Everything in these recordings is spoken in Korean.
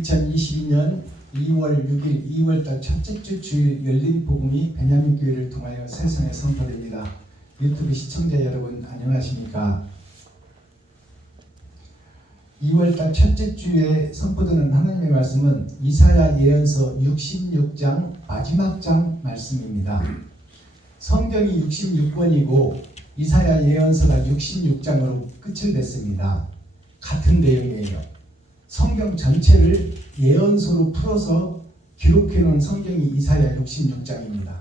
2022년 2월 6일 2월달 첫째 주 주일 열린 복음이 베냐민 교회를 통하여 세상에 선포됩니다. 유튜브 시청자 여러분 안녕하십니까? 2월달 첫째 주에 선포되는 하나님의 말씀은 이사야 예언서 66장 마지막 장 말씀입니다. 성경이 66권이고 이사야 예언서가 66장으로 끝을 냈습니다. 같은 내용이에요. 성경 전체를 예언서로 풀어서 기록해 놓은 성경이 이사야 66장입니다.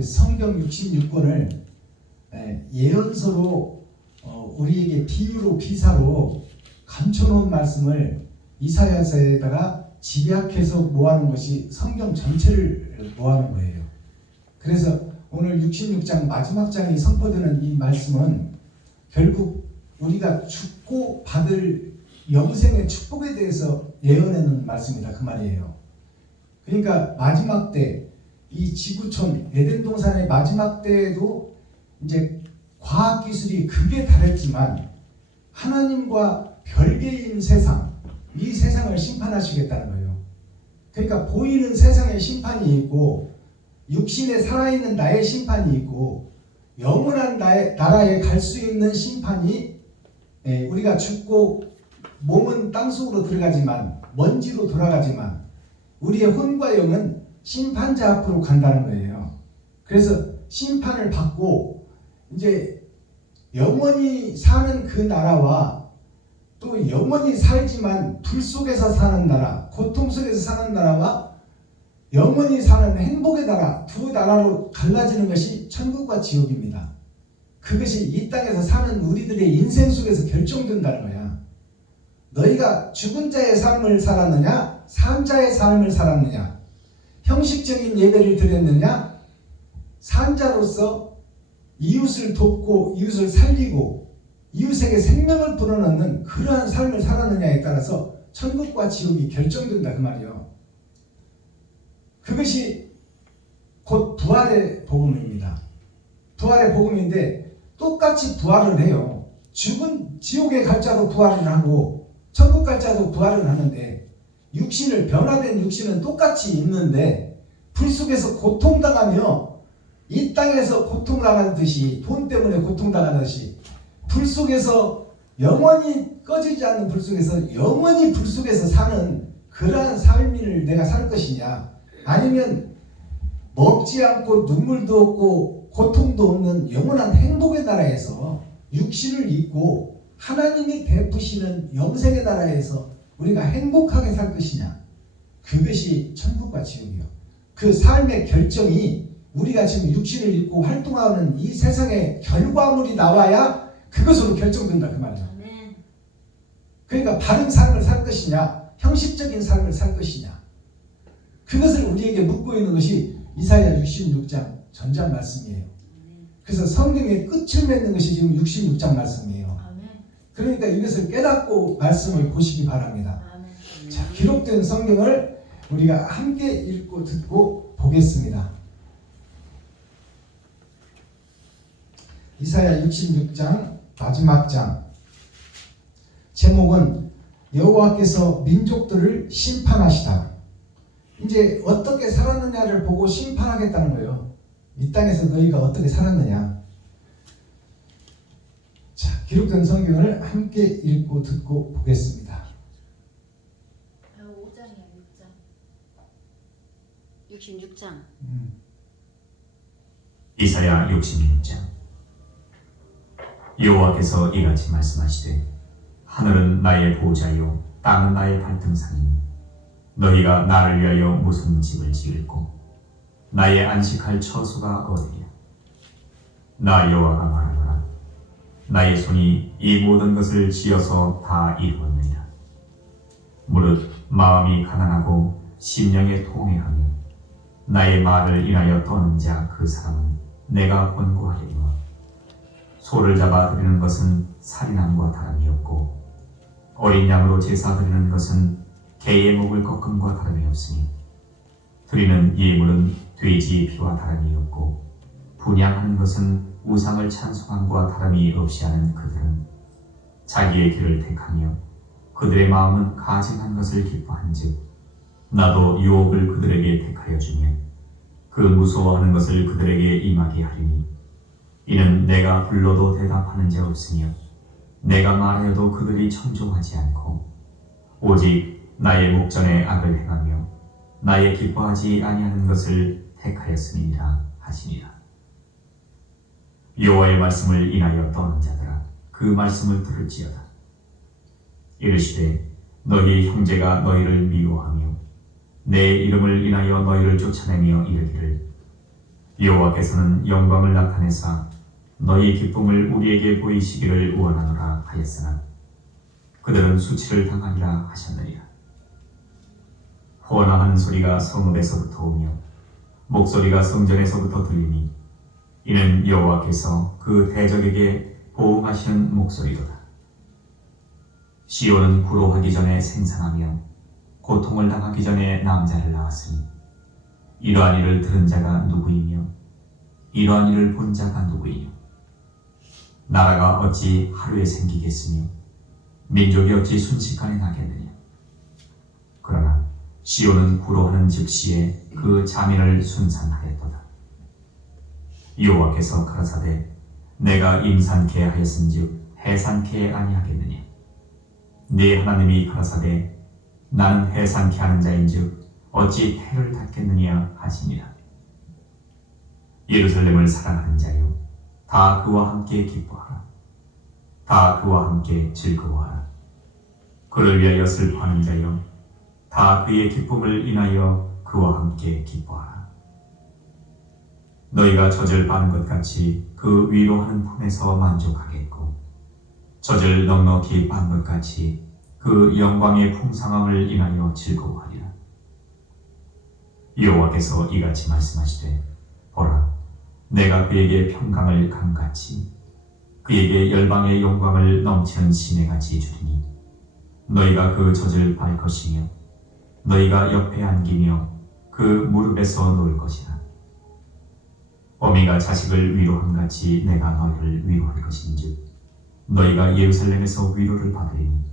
성경 66권을 예언서로 우리에게 비유로 비사로 감춰놓은 말씀을 이사야서에다가 집약해서 모아놓은 것이 성경 전체를 모아놓은 거예요. 그래서 오늘 66장 마지막 장이 선포되는 이 말씀은 결국 우리가 죽고 받을 영생의 축복에 대해서 예언하는 말씀이다 그 말이에요. 그러니까 마지막 때 이 지구촌 에덴 동산의 마지막 때에도 이제 과학 기술이 극에 달했지만 하나님과 별개인 세상, 이 세상을 심판하시겠다는 거예요. 그러니까 보이는 세상의 심판이 있고 육신에 살아있는 나의 심판이 있고 영원한 나라에 갈 수 있는 심판이 우리가 죽고 몸은 땅속으로 들어가지만 먼지로 돌아가지만 우리의 혼과 영은 심판자 앞으로 간다는 거예요. 그래서 심판을 받고 이제 영원히 사는 그 나라와 또 영원히 살지만 불 속에서 사는 나라, 고통 속에서 사는 나라와 영원히 사는 행복의 나라, 두 나라로 갈라지는 것이 천국과 지옥입니다. 그것이 이 땅에서 사는 우리들의 인생 속에서 결정된다는 거야. 너희가 죽은 자의 삶을 살았느냐, 산 자의 삶을 살았느냐, 형식적인 예배를 드렸느냐, 산 자로서 이웃을 돕고 이웃을 살리고 이웃에게 생명을 불어넣는 그러한 삶을 살았느냐에 따라서 천국과 지옥이 결정된다 그 말이에요. 그것이 곧 부활의 복음입니다. 부활의 복음인데 똑같이 부활을 해요. 죽은 지옥에 갈 자도 부활을 하고 천국 갈 자도 부활을 하는데 육신을 변화된 육신은 똑같이 있는데 불 속에서 고통당하며 이 땅에서 고통당하듯이 돈 때문에 고통당하듯이 불 속에서 영원히 꺼지지 않는 불 속에서 영원히 불 속에서 사는 그러한 삶을 내가 살 것이냐, 아니면 먹지 않고 눈물도 없고 고통도 없는 영원한 행복의 나라에서 육신을 입고 하나님이 베푸시는 영생의 나라에서 우리가 행복하게 살 것이냐, 그것이 천국과 지옥이요. 그 삶의 결정이 우리가 지금 육신을 입고 활동하는 이 세상의 결과물이 나와야 그것으로 결정된다 그 말이야. 그러니까 바른 삶을 살 것이냐, 형식적인 삶을 살 것이냐, 그것을 우리에게 묻고 있는 것이 이사야 66장 전장 말씀이에요. 그래서 성경의 끝을 맺는 것이 지금 66장 말씀이에요. 그러니까 이것을 깨닫고 말씀을 보시기 바랍니다. 자, 기록된 성경을 우리가 함께 읽고 듣고 보겠습니다. 이사야 66장 마지막 장, 제목은 여호와께서 민족들을 심판하시다. 이제 어떻게 살았느냐를 보고 심판하겠다는 거예요. 이 땅에서 너희가 어떻게 살았느냐. 자, 기록된 성경을 함께 읽고 듣고 보겠습니다. 5장이야, 66장. 이사야 66장. 여호와께서 이같이 말씀하시되, 하늘은 나의 보호자요 땅은 나의 발등상이니 너희가 나를 위하여 무슨 집을 지을꼬 나의 안식할 처소가 어디냐. 나 여호와가 말하노라. 나의 손이 이 모든 것을 지어서 다 이루었느니라. 무릇 마음이 가난하고 심령에 통회하며 나의 말을 인하여 떠는 자 그 사람은 내가 권고하리로다. 소를 잡아 드리는 것은 살인함과 다름이 없고 어린 양으로 제사 드리는 것은 개의 목을 꺾음과 다름이 없으니 드리는 예물은 돼지 피와 다름이 없고 분향하는 것은 우상을 찬송함과 다름이 없이 하는 그들은 자기의 길을 택하며 그들의 마음은 가증한 것을 기뻐한즉 나도 유혹을 그들에게 택하여 주며 그 무서워하는 것을 그들에게 임하게 하리니 이는 내가 불러도 대답하는 자 없으며 내가 말하여도 그들이 청종하지 않고 오직 나의 목전에 악을 행하며 나의 기뻐하지 아니하는 것을 택하였음이니라 하시니라. 여호와의 말씀을 인하여 떠난 자들아 그 말씀을 들을지어다. 이르시되 너희 형제가 너희를 미워하며 내 이름을 인하여 너희를 쫓아내며 이르기를 여호와께서는 영광을 나타내사 너희 기쁨을 우리에게 보이시기를 원하노라 하였으나 그들은 수치를 당하리라 하셨느니라. 호원하는 소리가 성읍에서부터 오며 목소리가 성전에서부터 들리니 이는 여호와께서 그 대적에게 보응하시는 목소리로다. 시온은 구로하기 전에 생산하며 고통을 당하기 전에 남자를 낳았으니 이러한 일을 들은 자가 누구이며 이러한 일을 본 자가 누구이며 나라가 어찌 하루에 생기겠으며 민족이 어찌 순식간에 나겠느냐. 그러나 시온은 구로하는 즉시에 그 자민을 순산하였도다. 여호와께서 가라사대 내가 임산케 하였은즉 해산케 아니하겠느냐. 네 하나님이 가라사대 나는 해산케 하는 자인즉 어찌 태를 닫겠느냐 하시니라. 예루살렘을 사랑하는 자여 다 그와 함께 기뻐하라. 다 그와 함께 즐거워하라. 그를 위하여 슬퍼하는 자여 다 그의 기쁨을 인하여 그와 함께 기뻐하라. 너희가 젖을 빠는 것 같이 그 위로하는 품에서 만족하겠고 젖을 넉넉히 빤 것 같이 그 영광의 풍성함을 인하여 즐거워하리라. 여호와께서 이같이 말씀하시되 보라 내가 그에게 평강을 강같이 그에게 열방의 영광을 넘치는 시내같이 주리니 너희가 그 젖을 밟을 것이며 너희가 옆에 안기며 그 무릎에서 놓을 것이라. 어미가 자식을 위로함같이 내가 너희를 위로할 것인즉 너희가 예루살렘에서 위로를 받으리니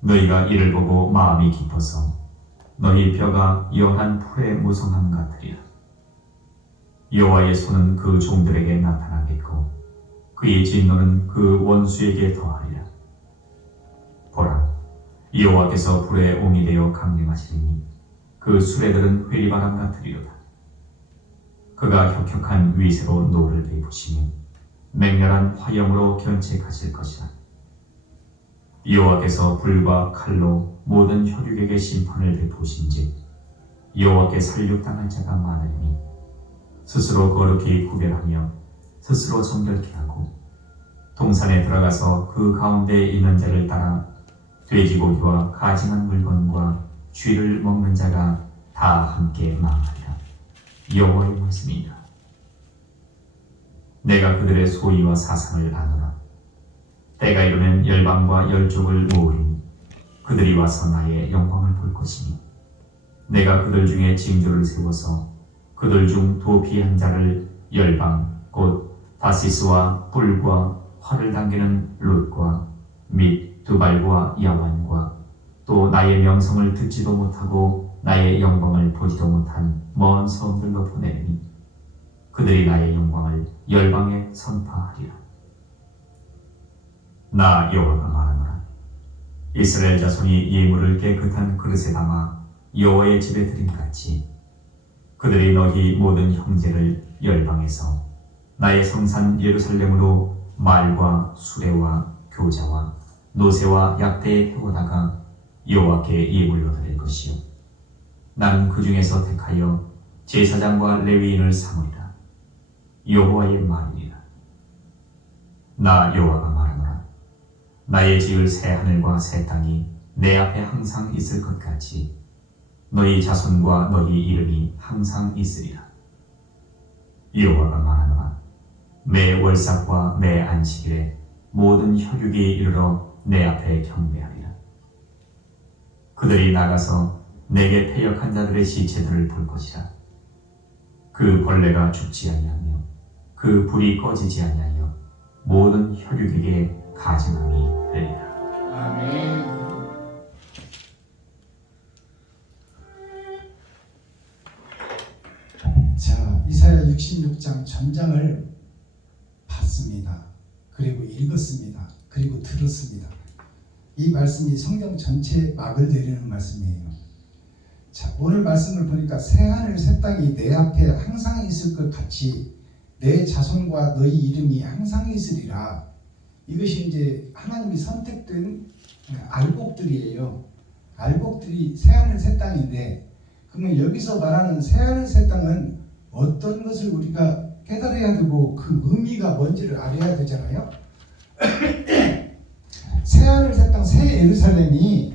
너희가 이를 보고 마음이 기뻐서 너희 뼈가 연한 풀의 무성함 같으리라. 여호와의 손은 그 종들에게 나타나겠고 그의 진노는 그 원수에게 더하리라. 보라 여호와께서 불의 옹이 되어 강림하시리니 그 수레들은 회리바람 같으리로다. 그가 혁혁한 위세로 노를 베푸시며 맹렬한 화염으로 견책하실 것이라. 여호와께서 불과 칼로 모든 혈육에게 심판을 베푸신즉 여호와께 살육당할 자가 많으리니 스스로 거룩히 구별하며 스스로 정결케 하고 동산에 들어가서 그 가운데 있는 자를 따라 돼지고기와 가증한 물건과 쥐를 먹는 자가 다 함께 망하리라. 여호와의 말씀이니라. 내가 그들의 소위와 사상을 아노라. 때가 이르면 열방과 열족을 모으리니 그들이 와서 나의 영광을 볼 것이니 내가 그들 중에 징조를 세워서 그들 중 도피한 자를 열방 곧 다시스와 뿔과 활을 당기는 룻과 및 두발과 야완과 또 나의 명성을 듣지도 못하고 나의 영광을 보지도 못한 먼 성들로 보내리니 그들이 나의 영광을 열방에 선포하리라. 나 여호와가 말하노라. 이스라엘 자손이 예물을 깨끗한 그릇에 담아 여호와의 집에 드림같이 그들이 너희 모든 형제를 열방에서 나의 성산 예루살렘으로 말과 수레와 교자와 노새와 약대에 태우다가 여호와께 예물로 드릴 것이요 나는 그 중에서 택하여 제사장과 레위인을 삼으리라. 여호와의 말이니라. 나 여호와가 말하노라. 나의 지을 새 하늘과 새 땅이 내 앞에 항상 있을 것 같이 너희 자손과 너희 이름이 항상 있으리라. 여호와가 말하노라. 매 월삭과 매 안식일에 모든 혈육이 이르러 내 앞에 경배하리라. 그들이 나가서 내게 패역한 자들의 시체들을 볼 것이라. 그 벌레가 죽지 아니하며 그 불이 꺼지지 아니하여 모든 혈육에게 가증함이 되리라. 아멘. 116장 전장을 봤습니다. 그리고 읽었습니다. 그리고 들었습니다. 이 말씀이 성경 전체에 막을 내리는 말씀이에요. 자, 오늘 말씀을 보니까 새하늘 새 땅이 내 앞에 항상 있을 것 같이 내 자손과 너희 이름이 항상 있으리라. 이것이 이제 하나님이 선택된 알곡들이에요. 알곡들이 새하늘 새 땅인데, 그러면 여기서 말하는 새하늘 새 땅은 어떤 것을 우리가 깨달아야 되고 그 의미가 뭔지를 알아야 되잖아요. 새하늘 새 땅, 새 예루살렘이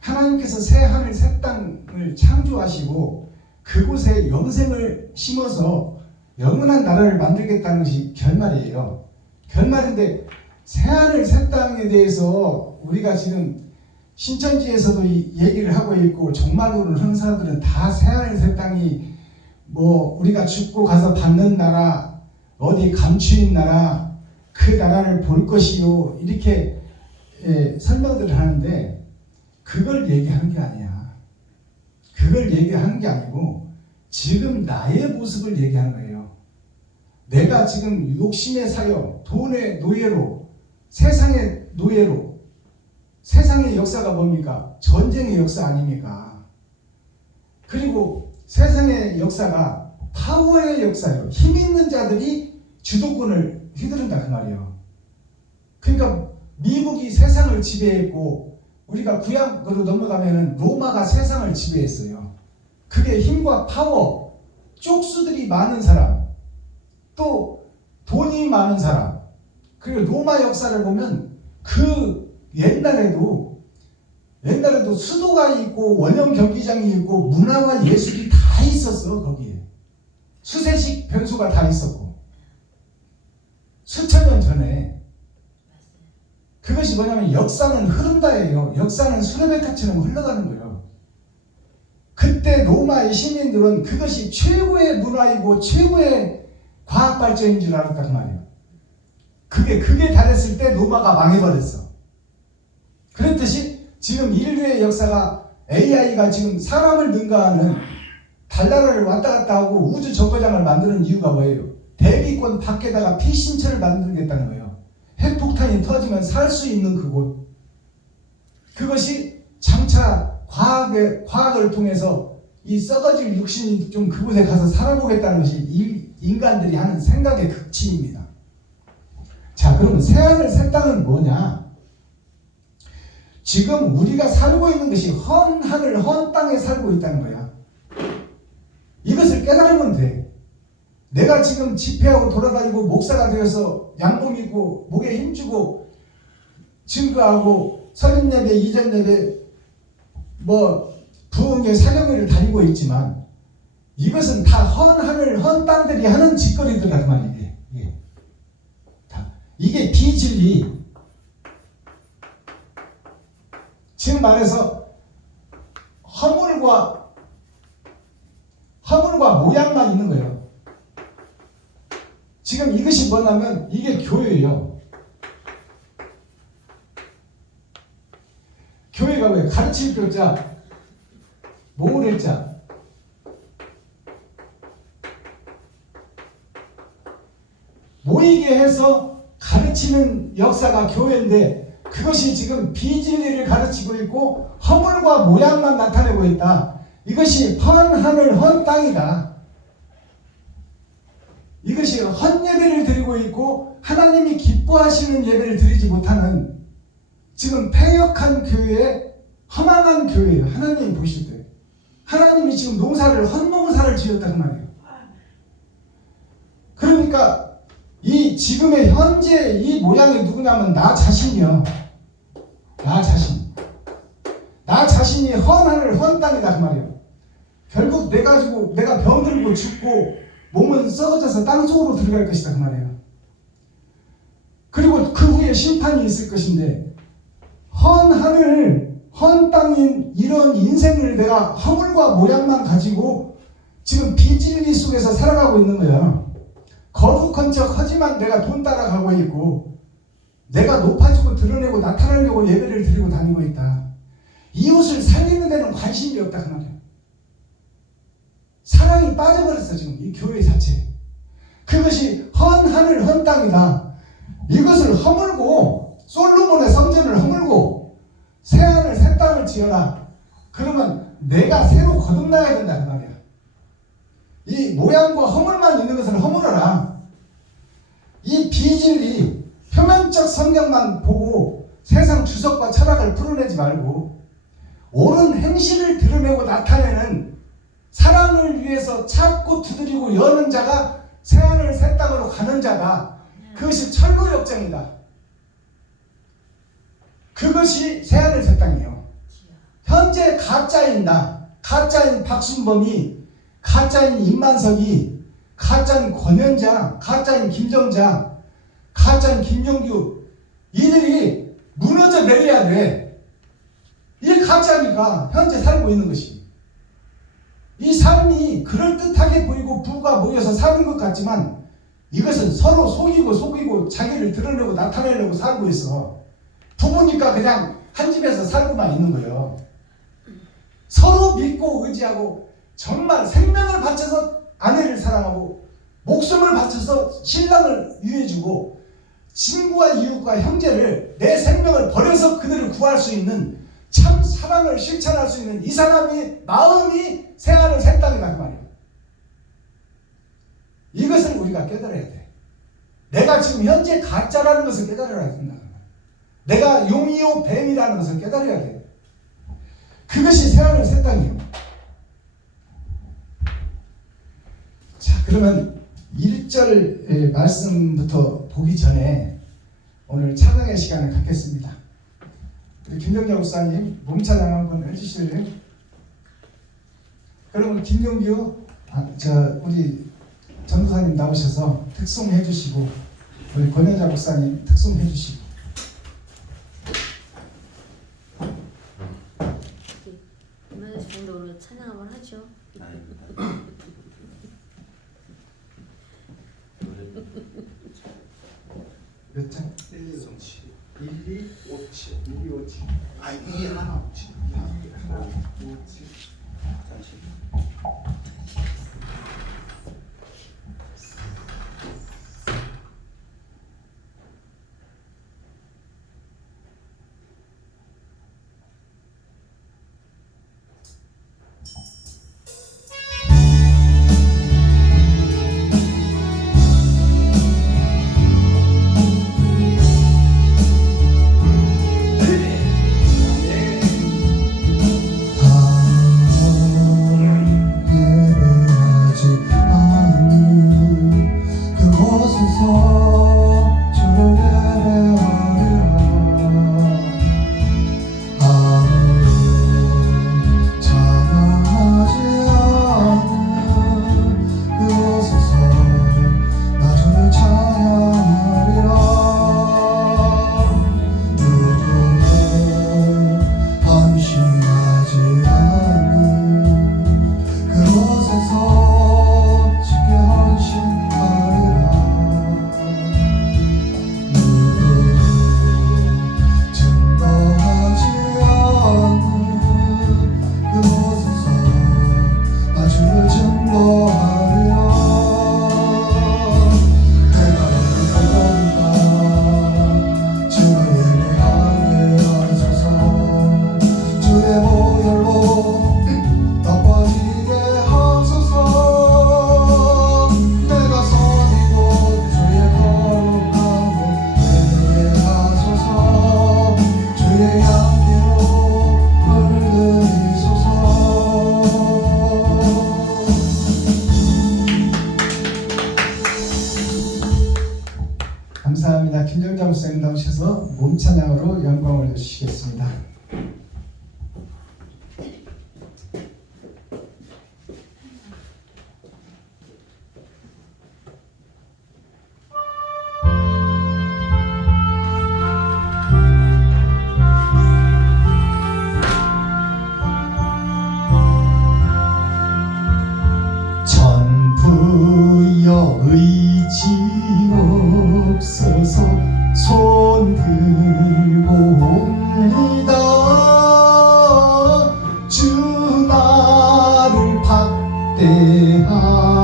하나님께서 새 하늘 새 땅을 창조하시고 그곳에 영생을 심어서 영원한 나라를 만들겠다는 것이 결말이에요. 결말인데 새 하늘 새 땅에 대해서 우리가 지금 신천지에서도 얘기를 하고 있고 종말론을 하는 사람들은 다 새 하늘 새 땅이 뭐 우리가 죽고 가서 받는 나라, 어디 감추인 나라, 그 나라를 볼 것이요, 이렇게 설명들을 하는데 그걸 얘기하는 게 아니야. 그걸 얘기하는 게 아니고 지금 나의 모습을 얘기하는 거예요. 내가 지금 욕심의 사역, 돈의 노예로, 세상의 노예로, 세상의 역사가 뭡니까? 전쟁의 역사 아닙니까? 그리고 세상의 역사가 파워의 역사예요. 힘 있는 자들이 주도권을 휘두른다 그 말이에요. 그러니까 미국이 세상을 지배했고 우리가 구약으로 넘어가면은 로마가 세상을 지배했어요. 그게 힘과 파워, 쪽수들이 많은 사람, 또 돈이 많은 사람. 그리고 로마 역사를 보면 그 옛날에도 수도가 있고 원형 경기장이 있고 문화와 예술이 다 있었어. 거기에 수세식 변수가 다 있었고 수천 년 전에. 그것이 뭐냐면 역사는 흐른다예요. 역사는 수레바퀴처럼 흘러가는 거예요. 그때 로마의 시민들은 그것이 최고의 문화이고 최고의 과학 발전인 줄 알았단 말이에요. 그게 달했을 때 로마가 망해버렸어. 그랬듯이 지금 인류의 역사가 AI가 지금 사람을 능가하는 달나라를 왔다 갔다 하고 우주 정거장을 만드는 이유가 뭐예요? 대기권 밖에다가 피신처를 만들겠다는 거예요. 핵폭탄이 터지면 살 수 있는 그곳. 그것이 장차 과학을 통해서 이 썩어질 육신이 좀 그곳에 가서 살아보겠다는 것이 인간들이 하는 생각의 극치입니다. 자, 그러면 새하늘 새 땅은 뭐냐? 지금 우리가 살고 있는 것이 헌 하늘 헌 땅에 살고 있다는 거야. 이것을 깨달으면 돼. 내가 지금 집회하고 돌아다니고 목사가 되어서 양복 입고 목에 힘주고 증거하고 설립 예배, 이전 예배, 부흥회, 사경회를 다니고 있지만 이것은 다 헌 하늘, 헌 땅들이 하는 짓거리들이란 말이에요. 이게 비진리. 지금 말해서 허물과 모양만 있는 거예요. 지금 이것이 뭐냐면 이게 교회예요. 교회가 왜? 가르칠 교자, 모을 자. 모이게 해서 가르치는 역사가 교회인데 그것이 지금 비진리를 가르치고 있고 허물과 모양만 나타내고 있다. 이것이 헌 하늘 헌 땅이다. 이것이 헌 예배를 드리고 있고 하나님이 기뻐하시는 예배를 드리지 못하는 지금 패역한 교회, 허망한 교회예요. 하나님이 보실 때 하나님이 지금 헌 농사를 지었다는 말이에요. 그러니까 이 지금의 현재 이 모양이 누구냐면 나 자신이요. 나 자신이 헌 하늘 헌 땅이다 그 말이에요. 결국 내가 병들고 죽고 몸은 썩어져서 땅속으로 들어갈 것이다 그 말이에요. 그리고 그 후에 심판이 있을 것인데 헌 하늘, 헌 땅인 이런 인생을 내가 허물과 모양만 가지고 지금 비진리 속에서 살아가고 있는 거야. 거룩한 척 하지만 내가 돈 따라가고 있고 내가 높아지고 드러내고 나타나려고 예배를 드리고 다니고 있다. 이웃을 살리는 데는 관심이 없다 그 말이야. 사랑이 빠져버렸어 지금 이 교회 자체. 그것이 헌 하늘 헌 땅이다. 이것을 허물고 솔로몬의 성전을 허물고 새하늘 새 땅을 지어라. 그러면 내가 새로 거듭나야 된다 그 말이야. 이 모양과 허물만 있는 것을 허물어라. 이 비진리 표면적 성경만 보고 세상 주석과 철학을 풀어내지 말고 옳은 행실을 드러내고 나타내는 사랑을 위해서 찾고 두드리고 여는 자가 새하늘 새 땅으로 가는 자다. 그것이 철로역정이다. 그것이 새하늘 새 땅이에요. 현재 가짜인 나, 가짜인 박순범이, 가짜인 임만석이, 가짜인 권현자, 가짜인 김정자, 가짜인 김용규, 이들이 무너져 내려야 돼. 이게 가짜니까 현재 살고 있는 것이. 이 삶이 그럴듯하게 보이고 부가 모여서 사는 것 같지만 이것은 서로 속이고 자기를 드러내고 나타내려고 살고 있어. 부모니까 그냥 한 집에서 살고만 있는 거예요. 서로 믿고 의지하고 정말 생명을 바쳐서 아내를 사랑하고 목숨을 바쳐서 신랑을 위해주고 친구와 이웃과 형제를 내 생명을 버려서 그들을 구할 수 있는 참 사랑을 실천할 수 있는 이 사람이 마음이 새하늘 새 땅이다 그 말이에요. 이것을 우리가 깨달아야 돼. 내가 지금 현재 가짜라는 것을 깨달아야 된다. 내가 용이요 뱀이라는 것을 깨달아야 돼. 그것이 새하늘 새 땅이에요. 자, 그러면 1절 말씀부터 보기 전에 오늘 찬양의 시간을 갖겠습니다. 우리 김정자 목사님 몸찬양 한번 해주실래요? 그러면 김용규 우리 전도사님 나오셔서 특송해 주시고 우리 권현자 목사님 특송해 주시고 김현자 정도 오늘 찬양 한번 하죠. 몇 장? 1, 2, 7 1, 2, 5, 7 1, 2, 5, 7 아, 2 하나 5, 7 하나, 5, 7 30 하늘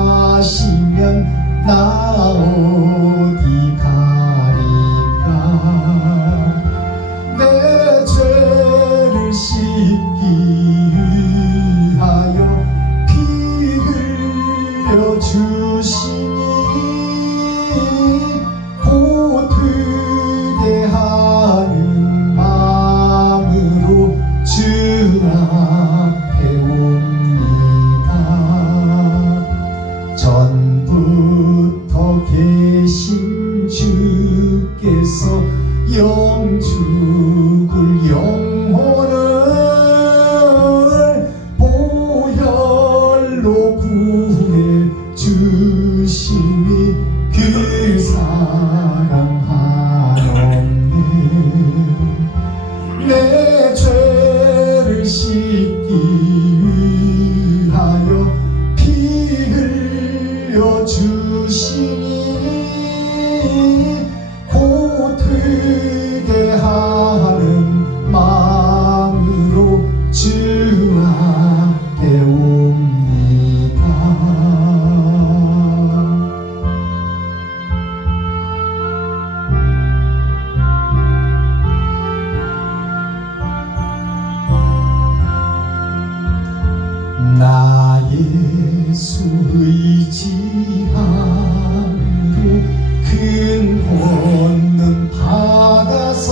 대하시면 나 어디 가리까. 내 죄를 씻기 위하여 피 흘려 주시니 고되게 하는 마음으로 주 앞에 옵니다. 전부터 계신 주께서 영죽을 영혼을 보혈로 구해 주시니 그 사랑하옵네. 내 죄를 씻기 위하여 피 흘려 주시니 고되게 하는 마음으로 주 앞에 옵니다. 나 예수 의지함으로 큰 권능 받아서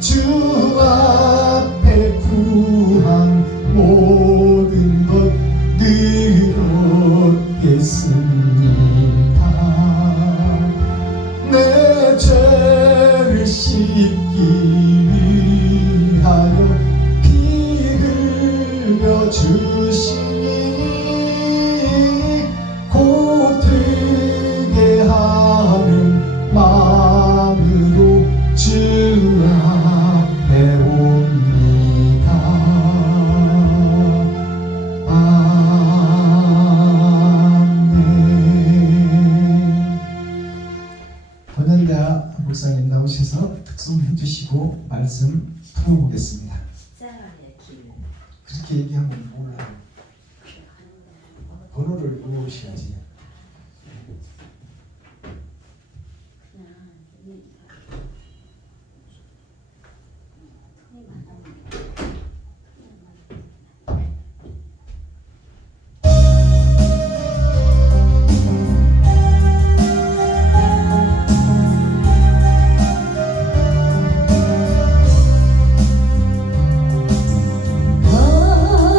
주 앞에 구한 모든 것 늘 얻겠습니다. 내 죄를 씻기 위하여 피 흘려 주시니 고되게 하는 마음으로 주 앞에 옵니다. 아멘. 권현대하 목사님 나오셔서 특송해 주시고 말씀 풀어보겠습니다. 십자가의 길. 그렇게 얘기하면 몰라요. 번호를 외우셔야지. 그냥 이 통이 많아.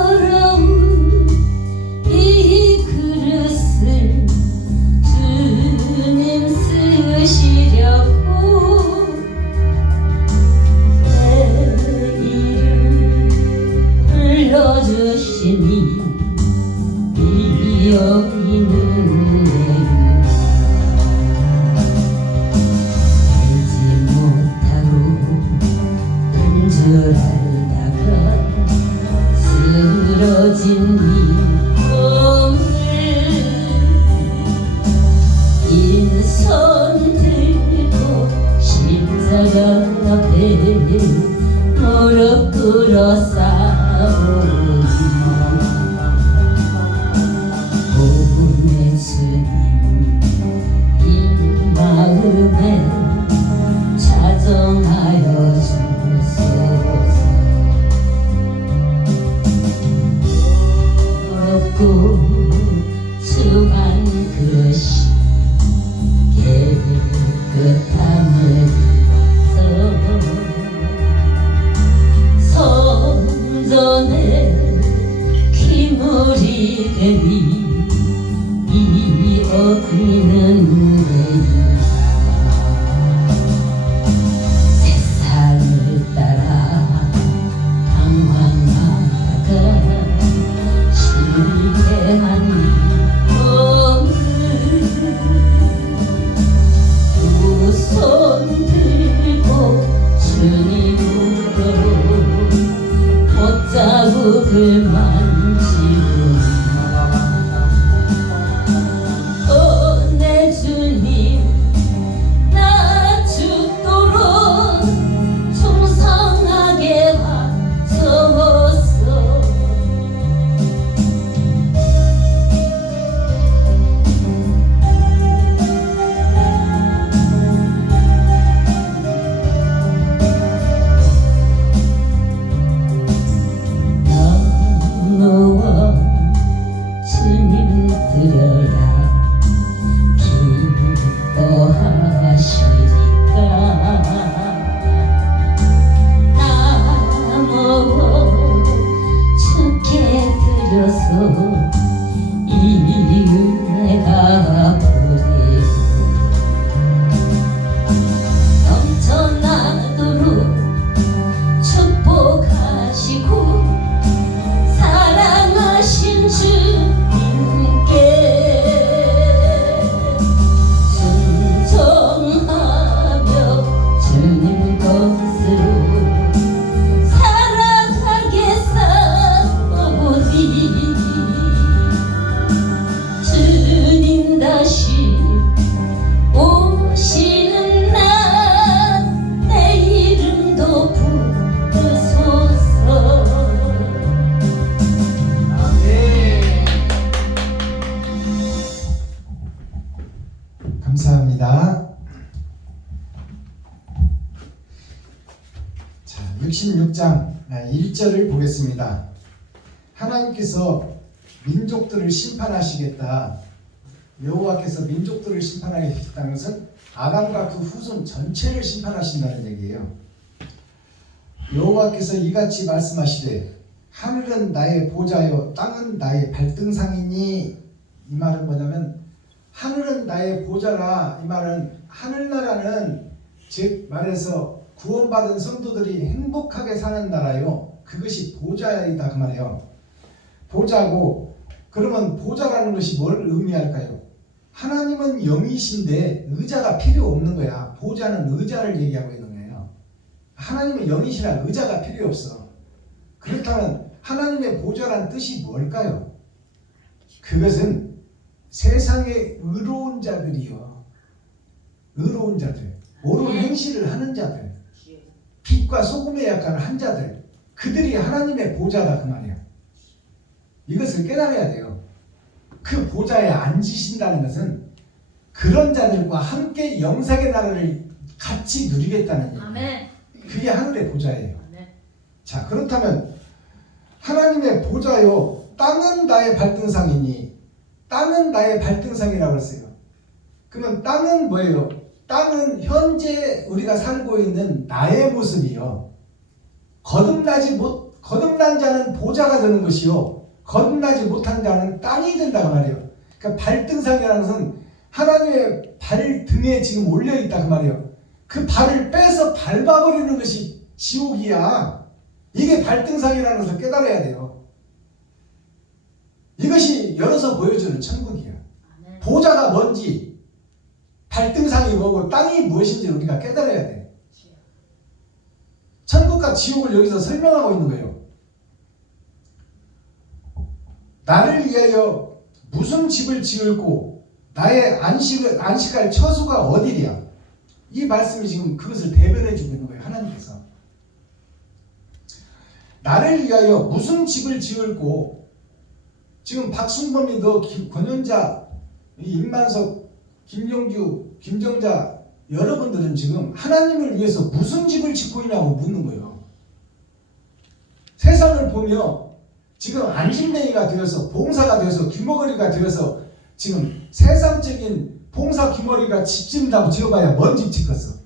더러운 이 그릇을 주님 쓰시려고 내 이름 불러주시니 이 여인은 내가 알지 못하고 한 줄 알다가 쓰러진 이 몸을 인손 들고 십자가 앞에 무릎 꿇어 싸우니 복음의 주님 이 마음에 자정하여 주소서. 더럽고 주한 그릇이 깨끗함을 써 성전에 기물이 되니 이 어귀는 내리라. 세상을 따라 방황하다가 실패한 이 몸을 두 손 들고 주님으로 못자국을 만지고 내 주님 나 죽도록 충성하게 하소서. 모아 주님 드려야 기뻐하시니까 나 모아 주께 드려서 이 은혜가 버리고 넘쳐나도록 축복하시고 사랑하신 주님께 순종하며 주님 것으로 살아가겠사오니 주님 다시 오시는 날 내 이름도 부르소서. 감사합니다. 자, 66장 1절을 보겠습니다. 하나님께서 민족들을 심판하시겠다. 여호와께서 민족들을 심판하겠다는 것은 아담과 그 후손 전체를 심판하신다는 얘기예요. 여호와께서 이같이 말씀하시되 하늘은 나의 보좌요 땅은 나의 발등상이니, 이 말은 뭐냐면 하늘은 나의 보좌라. 이 말은 하늘나라는 즉 말해서 구원받은 성도들이 행복하게 사는 나라요. 그것이 보좌이다 그 말이에요. 보좌고, 그러면 보좌라는 것이 뭘 의미할까요? 하나님은 영이신데 의자가 필요 없는 거야. 보좌는 의자를 얘기하고 있는 거예요. 하나님은 영이시라 의자가 필요 없어. 그렇다면 하나님의 보좌란 뜻이 뭘까요? 그것은 세상의 의로운 자들이요, 의로운 자들, 옳은 행실을 하는 자들, 빛과 소금의 역할을 한 자들, 그들이 하나님의 보좌다 그 말이에요. 이것을 깨달아야 돼요. 그 보좌에 앉으신다는 것은 그런 자들과 함께 영생의 나라를 같이 누리겠다는 얘기예요. 아멘. 그게 하늘의 보좌예요. 아멘. 자, 그렇다면 하나님의 보좌요 땅은 나의 발등상이니, 땅은 나의 발등상이라고 했어요. 그러면 땅은 뭐예요? 땅은 현재 우리가 살고 있는 나의 모습이요. 거듭난 자는 보좌가 되는 것이요, 거듭나지 못한 자는 땅이 된다고 말이에요. 그러니까 발등상이라는 것은 하나님의 발등에 지금 올려있다 그 말이에요. 그 발을 빼서 밟아버리는 것이 지옥이야. 이게 발등상이라는 것을 깨달아야 돼요. 이것이 열어서 보여주는 천국이야. 아멘. 보좌가 뭔지, 발등상이 뭐고 땅이 무엇인지 우리가 깨달아야 돼. 천국과 지옥을 여기서 설명하고 있는 거예요. 나를 위하여 무슨 집을 지을고 나의 안식할 처소가 어디랴. 이 말씀이 지금 그것을 대변해 주고 있는 거예요. 하나님께서 나를 위하여 무슨 집을 지을고, 지금 박순범이 너 권현자, 임만석, 김용규, 김정자 여러분들은 지금 하나님을 위해서 무슨 집을 짓고 있냐고 묻는 거예요. 세상을 보며 지금 안심뱅이가 되어서, 봉사가 되어서, 귀머거리가 되어서 지금 세상적인 봉사 귀머리가 집 짓는다고 지어봐야 뭔 집 짓겠어.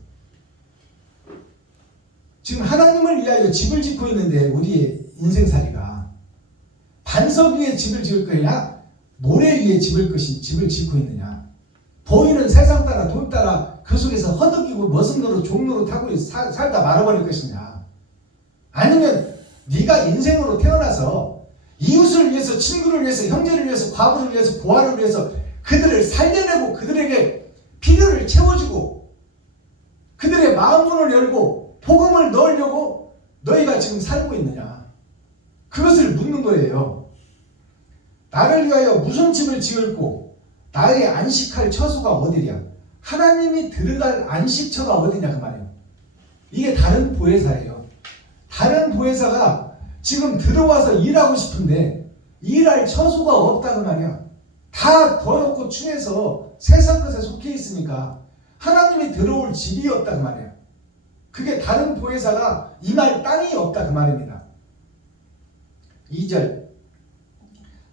지금 하나님을 위하여 집을 짓고 있는데 우리의 인생살이가 반석 위에 집을 지을 거냐, 모래 위에 집을 짓고 있느냐. 보이는 세상 따라 돈 따라 그 속에서 허덕이고 머슴노릇 종노릇 하고 살다 말아버릴 것이냐, 아니면 네가 인생으로 태어나서 이웃을 위해서, 친구를 위해서, 형제를 위해서, 과부를 위해서, 고아를 위해서 그들을 살려내고 그들에게 필요를 채워주고 그들의 마음문을 열고 복음을 넣으려고 너희가 지금 살고 있느냐. 그것을 묻는 거예요. 나를 위하여 무슨 집을 지을고 나의 안식할 처소가 어디랴. 하나님이 들어갈 안식처가 어디냐 그 말이에요. 이게 다른 보혜사예요. 다른 보혜사가 지금 들어와서 일하고 싶은데 일할 처소가 없다 그 말이야. 다 더럽고 추해서 세상 것에 속해 있으니까 하나님이 들어올 집이 없다 그 말이야. 그게 다른 보혜사가 임할 땅이 없다 그 말입니다. 2절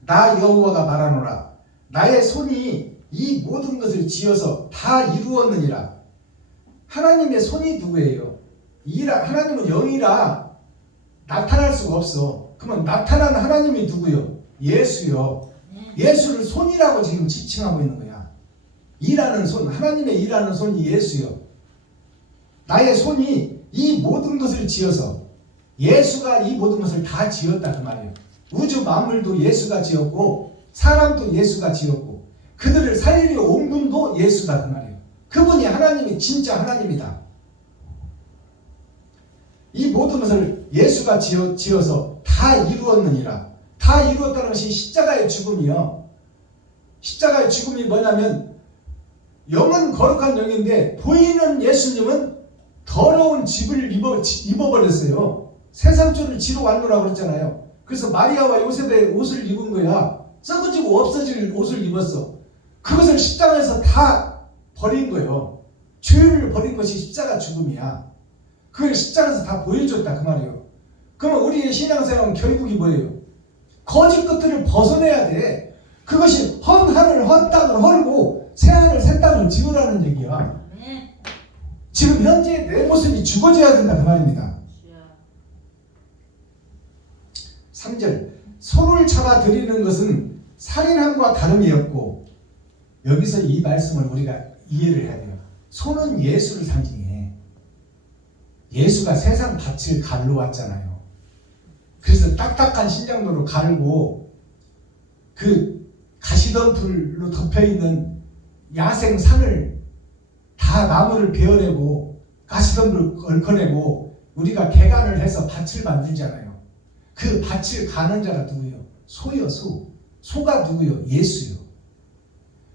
나 여호와가 말하노라. 나의 손이 이 모든 것을 지어서 다 이루었느니라. 하나님의 손이 누구예요? 하나님은 영이라 나타날 수가 없어. 그러면 나타난 하나님이 누구요? 예수요. 예수를 손이라고 지금 지칭하고 있는 거야. 일하는 손, 하나님의 일하는 손이 예수요. 나의 손이 이 모든 것을 지어서, 예수가 이 모든 것을 다 지었다 그 말이에요. 우주 만물도 예수가 지었고 사람도 예수가 지었고 그들을 살리려 온 분도 예수다 그 말이에요. 그분이 하나님이 진짜 하나님이다. 이 모든 것을 예수가 지어서 다 이루었느니라. 다 이루었다는 것이 십자가의 죽음이요. 십자가의 죽음이 뭐냐면 영은 거룩한 영인데 보이는 예수님은 더러운 집을 입어버렸어요. 세상줄을 지러 왔노라고 그랬잖아요. 그래서 마리아와 요셉의 옷을 입은 거야. 썩어지고 없어질 옷을 입었어. 그것을 십자가에서 다 버린 거예요. 죄를 버린 것이 십자가 죽음이야. 그걸 십자가에서 다 보여줬다 그 말이에요. 그러면 우리의 신앙생활은 결국이 뭐예요? 거짓 것들을 벗어내야 돼. 그것이 헌 하늘 헌 땅을 헐고 새 하늘 새 땅을 지으라는 얘기야. 지금 현재 내 모습이 죽어져야 된다 그 말입니다. 3절 손을 잡아 드리는 것은 살인함과 다름이 없고, 여기서 이 말씀을 우리가 이해를 해야 돼요. 손은 예수를 상징해. 예수가 세상 밭을 갈러 왔잖아요. 그래서 딱딱한 신장로로 갈고 그 가시덤불로 덮여있는 야생 산을 다 나무를 베어내고 가시덤불을 얽어내고 우리가 개간을 해서 밭을 만들잖아요. 그 밭을 가는 자가 누구요? 소요, 소. 소가 누구요? 예수요.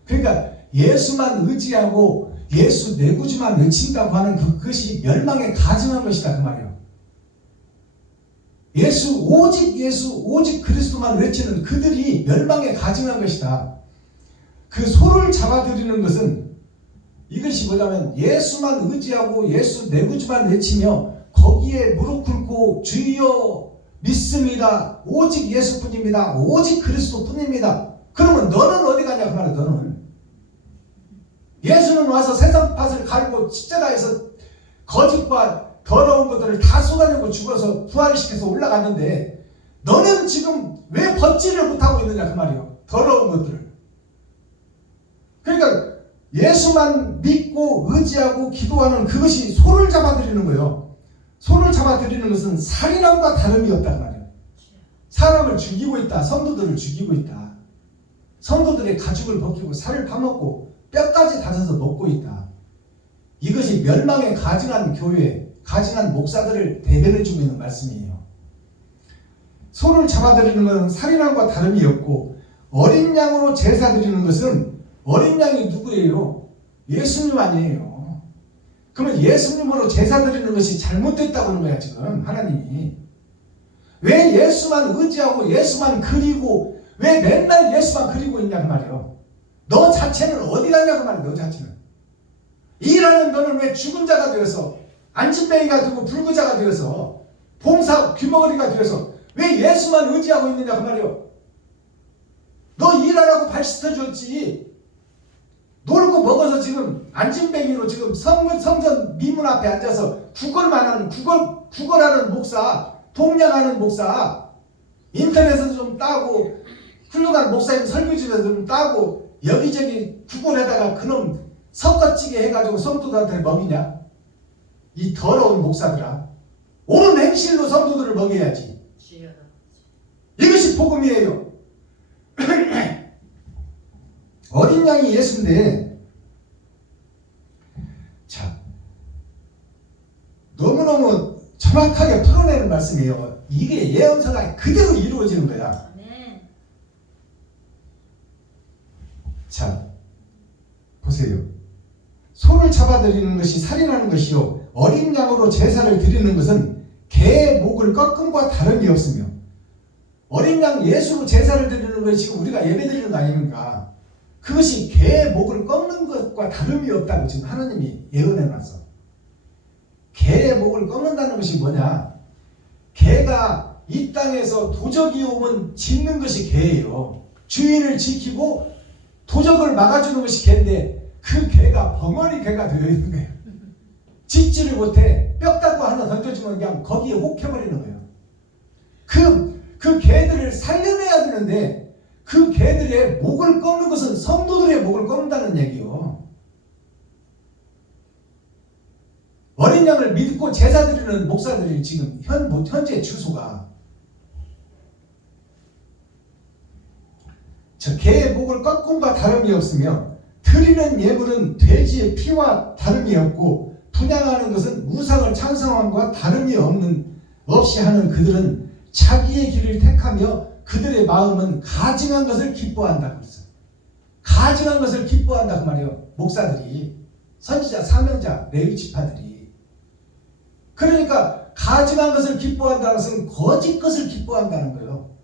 그러니까 예수만 의지하고 예수 내구주만 외친다고 하는 그것이 멸망에 가증한 것이다 그 말이에요. 예수 오직 그리스도만 외치는 그들이 멸망에 가증한 것이다. 그 소를 잡아들이는 것은 이것이 뭐냐면 예수만 의지하고 예수 내구주만 외치며 거기에 무릎 꿇고 주여 믿습니다. 오직 예수뿐입니다. 오직 그리스도뿐입니다. 그러면 너는 어디 가냐 그 말이야. 너는 예수는 와서 세상 밭을 갈고 십자가에서 거짓과 더러운 것들을 다 쏟아내고 죽어서 부활시켜서 올라갔는데 너는 지금 왜 벗지를 못하고 있느냐 그 말이에요. 더러운 것들을. 그러니까 예수만 믿고 의지하고 기도하는 그것이 소를 잡아들이는 거예요. 소를 잡아들이는 것은 살인함과 다름이 없다 그 말이에요. 사람을 죽이고 있다. 성도들을 죽이고 있다. 성도들의 가죽을 벗기고 살을 파먹고 뼈까지 다져서 먹고 있다. 이것이 멸망에 가증한 교회, 가증한 목사들을 대변해주고 있는 말씀이에요. 소를 잡아들이는 것은 살인함과 다름이 없고, 어린 양으로 제사 드리는 것은, 어린 양이 누구예요? 예수님 아니에요. 그러면 예수님으로 제사 드리는 것이 잘못됐다고 하는 거야 지금 하나님이. 왜 예수만 의지하고 예수만 그리고 왜 맨날 예수만 그리고 있냐 그 말이에요. 너 자체는 어디 갔냐 그 말이에요. 너 자체는. 일하는 너는 왜 죽은 자가 되어서 안진뱅이가 되고 불구자가 되어서 봉사 귀머거리가 되어서 왜 예수만 의지하고 있느냐 그 말이에요. 너 일하라고 발 씻어줬지. 놀고 먹어서 지금 안진뱅이로 지금 성전 미문 앞에 앉아서 구걸하는 목사, 동냥하는 목사, 인터넷에서 좀 따고 훌륭한 목사님 설교집에서 좀 따고 여기저기 구걸하다가 그놈 섞어찌게 해가지고 성도들한테 먹이냐? 이 더러운 목사들아. 옳은 행실로 성도들을 먹여야지. 이것이 복음이에요. 어린 양이 예수인데, 자, 너무너무 정확하게 풀어내는 말씀이에요. 이게 예언서가 그대로 이루어지는 거야. 자, 보세요. 소를 잡아들이는 것이 살인하는 것이요, 어린 양으로 제사를 드리는 것은 개의 목을 꺾음과 다름이 없으며, 어린 양 예수로 제사를 드리는 것이 지금 우리가 예배드리는 거 아닙니까? 그것이 개의 목을 꺾는 것과 다름이 없다고 지금 하나님이 예언해놨어. 개의 목을 꺾는다는 것이 뭐냐? 개가 이 땅에서 도적이 오면 짓는 것이 개예요. 주인을 지키고 도적을 막아주는 것이 개인데 그 개가 벙어리 개가 되어 있는 거예요. 짓지를 못해. 뼈 따고 하나 던져주면 그냥 거기에 혹해버리는 거예요. 그 개들을 살려내야 되는데 그 개들의 목을 꺾는 것은 성도들의 목을 꺾는다는 얘기요. 어린 양을 믿고 제사 드리는 목사들이 지금 현재 주소가 저 개의 목을 꺾음과 다름이 없으며 드리는 예물은 돼지의 피와 다름이 없고 분향하는 것은 우상을 찬송함과 다름이 없이 하는 그들은 자기의 길을 택하며 그들의 마음은 가증한 것을 기뻐한다 그랬어요. 가증한 것을 기뻐한다 그 말이에요. 목사들이, 선지자, 사명자, 레위 지파들이. 그러니까 가증한 것을 기뻐한다는 것은 거짓 것을 기뻐한다는 거예요.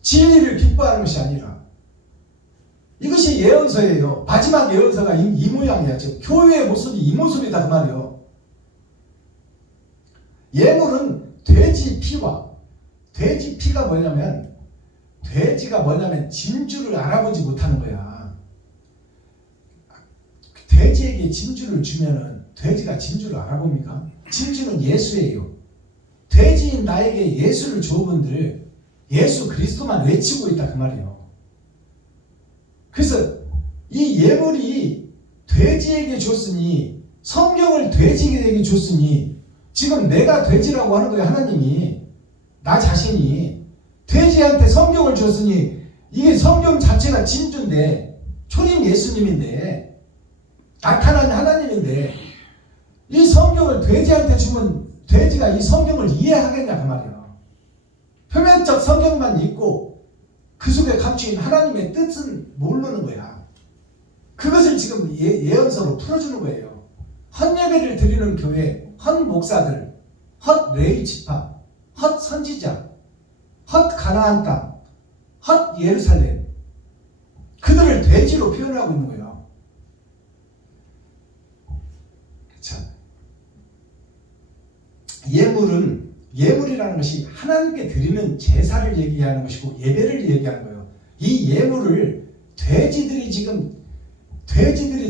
진리를 기뻐하는 것이 아니라. 이것이 예언서예요. 마지막 예언서가 이 모양이야. 지금 교회의 모습이 이 모습이다 그 말이에요. 예물은 돼지 피가 뭐냐면 진주를 알아보지 못하는 거야. 돼지에게 진주를 주면은 돼지가 진주를 알아봅니까? 진주는 예수예요. 돼지인 나에게 예수를 줘 분들 예수 그리스도만 외치고 있다 그 말이에요. 그래서 이 예물이 돼지에게 줬으니 성경을 돼지에게 줬으니 지금 내가 돼지라고 하는 거예요. 하나님이 나 자신이 돼지한테 성경을 줬으니 이게 성경 자체가 진주인데 초림 예수님인데 나타난 하나님인데 이 성경을 돼지한테 주면 돼지가 이 성경을 이해하겠냐 그 말이에요. 표면적 성경만 읽고 그 속에 감추인 하나님의 뜻은 모르는 거야. 그것을 지금 예언서로 풀어주는 거예요. 헛예배를 드리는 교회, 헛 목사들, 헛 레위 지파, 헛 선지자, 헛 가나안 땅, 헛 예루살렘, 그들을 돼지로 표현하고 있는 거예요. 자, 예물이라는 것이 하나님께 드리는 제사를 얘기하는 것이고 예배를 얘기하는 거예요. 이 예물을 돼지들이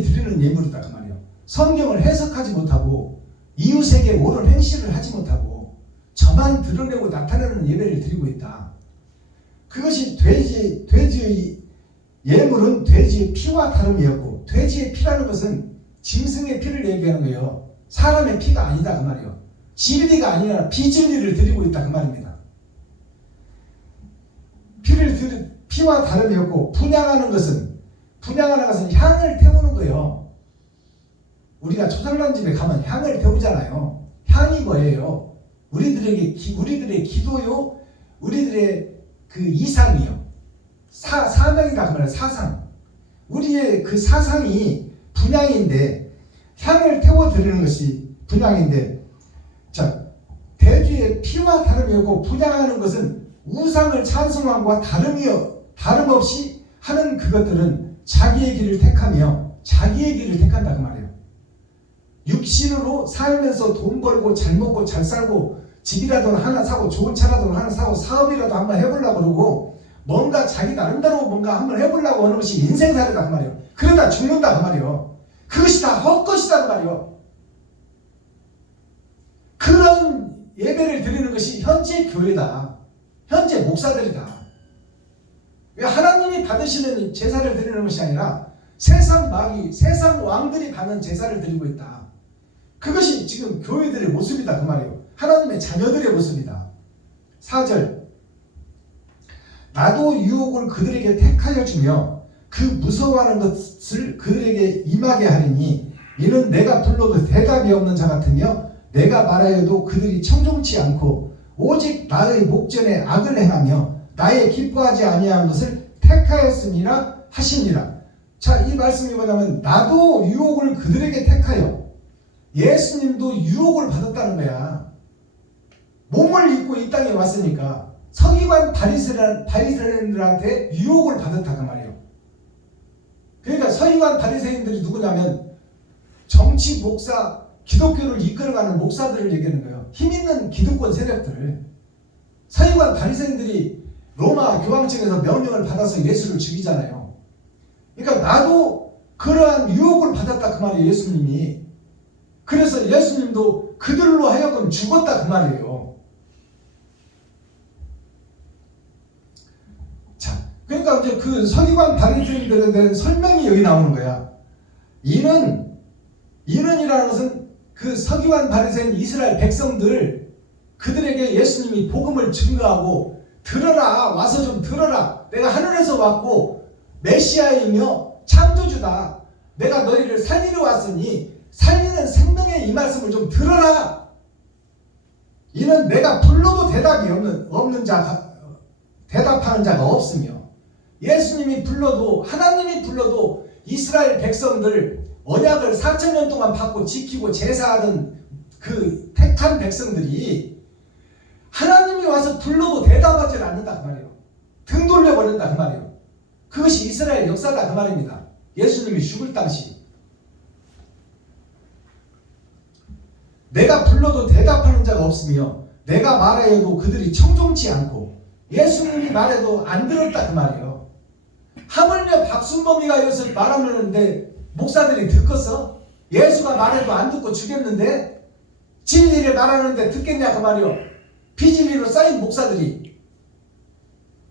드리는 예물이다 그 말이에요. 성경을 해석하지 못하고 이웃에게 옳은 행실을 하지 못하고 저만 드러내고 나타내는 예배를 드리고 있다. 그것이 돼지의 예물은 돼지의 피와 다름이 없고 돼지의 피라는 것은 짐승의 피를 얘기하는 거예요. 사람의 피가 아니다 그 말이에요. 진리가 아니라 비진리를 드리고 있다 그 말입니다. 피와 다름이 없고 분향하는 것은 향을 태우는 거예요. 우리가 초상란 집에 가면 향을 태우잖아요. 향이 뭐예요? 우리들의 기도요, 우리들의 그 이상이요. 사명이라 그 말이에요. 사상. 우리의 그 사상이 분향인데 향을 태워드리는 것이 분향인데, 자, 돼지의 피와 다름이 없고 분향하는 것은 우상을 찬송함과 다름없이 하는 그것들은 자기의 길을 택하며 자기의 길을 택한다 그 말이에요. 육신으로 살면서 돈 벌고 잘 먹고 잘 살고 집이라도 하나 사고 좋은 차라도 하나 사고 사업이라도 한번 해보려고 그러고 뭔가 자기 나름대로 뭔가 한번 해보려고 하는 것이 인생살이다 그 말이에요. 그러다 죽는다 그 말이에요. 그것이 다 헛것이다 그 말이에요. 그런 예배를 드리는 것이 현재 교회다. 현재 목사들이다. 하나님이 받으시는 제사를 드리는 것이 아니라 세상 마귀, 세상 왕들이 받는 제사를 드리고 있다. 그것이 지금 교회들의 모습이다 그 말이에요. 하나님의 자녀들의 모습이다. 4절, 나도 유혹을 그들에게 택하여 주며 그 무서워하는 것을 그들에게 임하게 하리니 이는 내가 불러도 대답이 없는 자 같으며 내가 말하여도 그들이 청종치 않고 오직 나의 목전에 악을 행하며 나의 기뻐하지 아니한 것을 택하였음이라 하시니라. 자, 이 말씀이 뭐냐면 나도 유혹을 그들에게 택하여, 예수님도 유혹을 받았다는 거야. 몸을 입고 이 땅에 왔으니까 서기관 바리새인들한테 유혹을 받았다 그 말이에요. 그러니까 서기관 바리새인들이 누구냐면 정치 목사 기독교를 이끌어가는 목사들을 얘기하는 거예요. 힘 있는 기득권 세력들. 서기관 바리새인들이 로마 교황청에서 명령을 받아서 예수를 죽이잖아요. 그러니까 나도 그러한 유혹을 받았다 그 말이에요. 예수님이. 그래서 예수님도 그들로 하여금 죽었다 그 말이에요. 자, 그러니까 이제 그 서기관 바리새인들에 대한 설명이 여기 나오는 거야. 이는이라는 것은 그 서기관 바리새인 이스라엘 백성들, 그들에게 예수님이 복음을 증거하고 들어라, 와서 좀 들어라, 내가 하늘에서 왔고 메시아이며 창조주다, 내가 너희를 살리러 왔으니 살리는 생명의 이 말씀을 좀 들어라. 이는 내가 불러도 대답이 없는 자가, 대답하는 자가 없으며, 예수님이 불러도, 하나님이 불러도 이스라엘 백성들 언약을 4,000년 동안 받고 지키고 제사하던 그 택한 백성들이 하나님이 와서 불러도 대답하지 않는다 그 말이에요. 등 돌려버린다 그 말이에요. 그것이 이스라엘 역사다 그 말입니다. 예수님이 죽을 당시 내가 불러도 대답하는 자가 없으며 내가 말하여도 그들이 청종치 않고 예수님이 말해도 안 들었다 그 말이에요. 하물며 박순범이가 여기서 말하는데 목사들이 듣겠어? 예수가 말해도 안 듣고 죽였는데 진리를 말하는데 듣겠냐 그 말이요. 비진리로 쌓인 목사들이,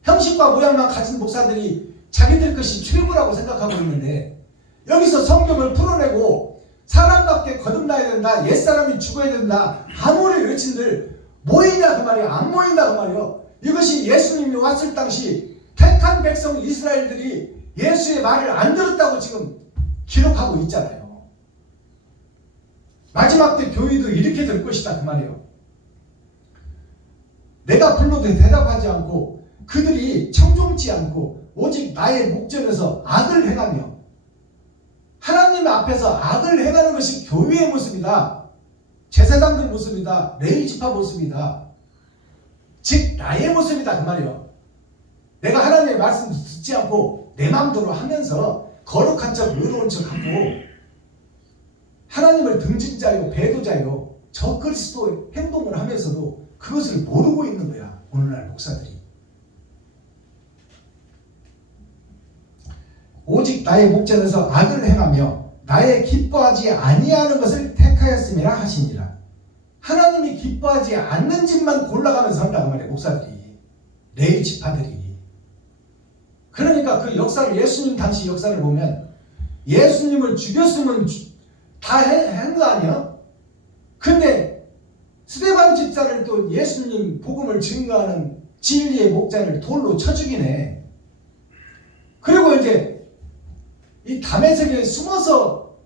형식과 모양만 가진 목사들이 자기들 것이 최고라고 생각하고 있는데, 여기서 성경을 풀어내고 사람답게 거듭나야 된다, 옛사람이 죽어야 된다 아무리 외친들 모이냐 그 말이야. 안 모인다 그 말이요. 이것이 예수님이 왔을 당시 택한 백성 이스라엘들이 예수의 말을 안 들었다고 지금 기록하고 있잖아요. 마지막 때 교회도 이렇게 될 것이다 그 말이에요. 내가 불러도 대답하지 않고 그들이 청종치 않고 오직 나의 목전에서 악을 행하며, 하나님 앞에서 악을 행하는 것이 교회의 모습이다. 제사장들 모습이다. 레위 지파 모습이다. 즉 나의 모습이다 그 말이에요. 내가 하나님의 말씀도 듣지 않고 내 마음대로 하면서 거룩한 척 의로운 척하고 하나님을 등진 자요 배도자요 적그리스도 행동을 하면서도 그것을 모르고 있는 거야. 오늘날 목사들이. 오직 나의 목전에서 악을 행하며 나의 기뻐하지 아니하는 것을 택하였음이라 하시니라. 하나님이 기뻐하지 않는 짓만 골라가면서 한다고 말이에요. 목사들이, 레위 지파들이. 그러니까 그 역사를, 예수님 당시 역사를 보면 예수님을 죽였으면 다 한 거 아니야? 근데 스데반 집사를 또 예수님 복음을 증거하는 진리의 목자를 돌로 쳐 죽이네. 그리고 이제 이 다메섹에 숨어서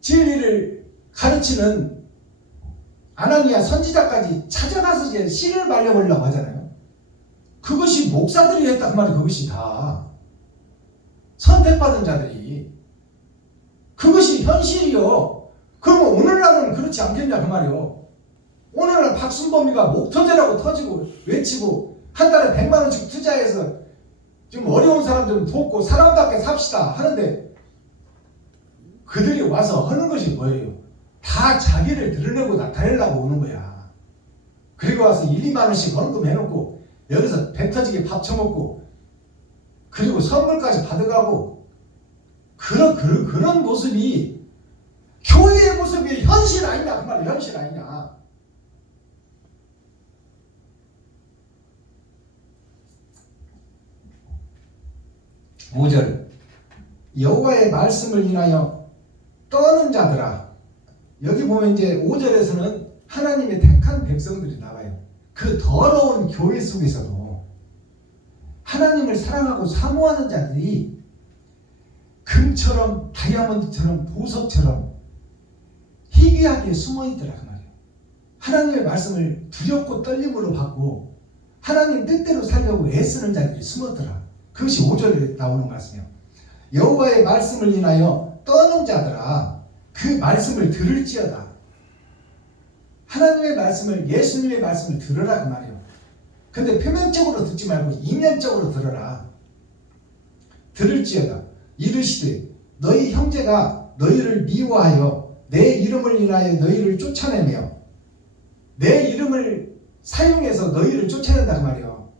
진리를 가르치는 아나니아 선지자까지 찾아가서 이제 씨를 말려버리려고 하잖아요. 그것이 목사들이 했다 그 말이에요. 그것이 다 선택받은 자들이. 그것이 현실이요. 그러면 오늘날은 그렇지 않겠냐 그 말이에요. 오늘날 박순범이가 목 터져라고 터지고 외치고 한 달에 100만 원씩 투자해서 좀 어려운 사람들 돕고 사람답게 삽시다 하는데, 그들이 와서 하는 것이 뭐예요? 다 자기를 드러내고 나타내려고 오는 거야. 그리고 와서 1, 2만 원씩 헌금해놓고 여기서 배 터지게 밥 처먹고 그리고 선물까지 받아가고 그런 모습이 교회의 모습이 현실 아니냐 그 말이야. 현실 아니냐. (5절) 여호와의 말씀을 인하여 떠는 자들아. 여기 보면 이제 5절에서는 하나님의 택한 백성들이 나와요. 그 더러운 교회 속에서도 하나님을 사랑하고 사모하는 자들이 금처럼 다이아몬드처럼 보석처럼 희귀하게 숨어있더라 그 말이에요. 하나님의 말씀을 두렵고 떨림으로 받고 하나님 뜻대로 살려고 애쓰는 자들이 숨었더라. 그것이 5절에 나오는 말씀이에요. 여호와의 말씀을 인하여 떠는 자들아 그 말씀을 들을지어다. 하나님의 말씀을, 예수님의 말씀을 들으라 그 말이에요. 근데 표면적으로 듣지 말고 이면적으로 들어라. 들을지어다. 이르시되 너희 형제가 너희를 미워하여 내 이름을 인하여 너희를 쫓아내며 내 이름을 사용해서 너희를 쫓아낸다 그 말이에요.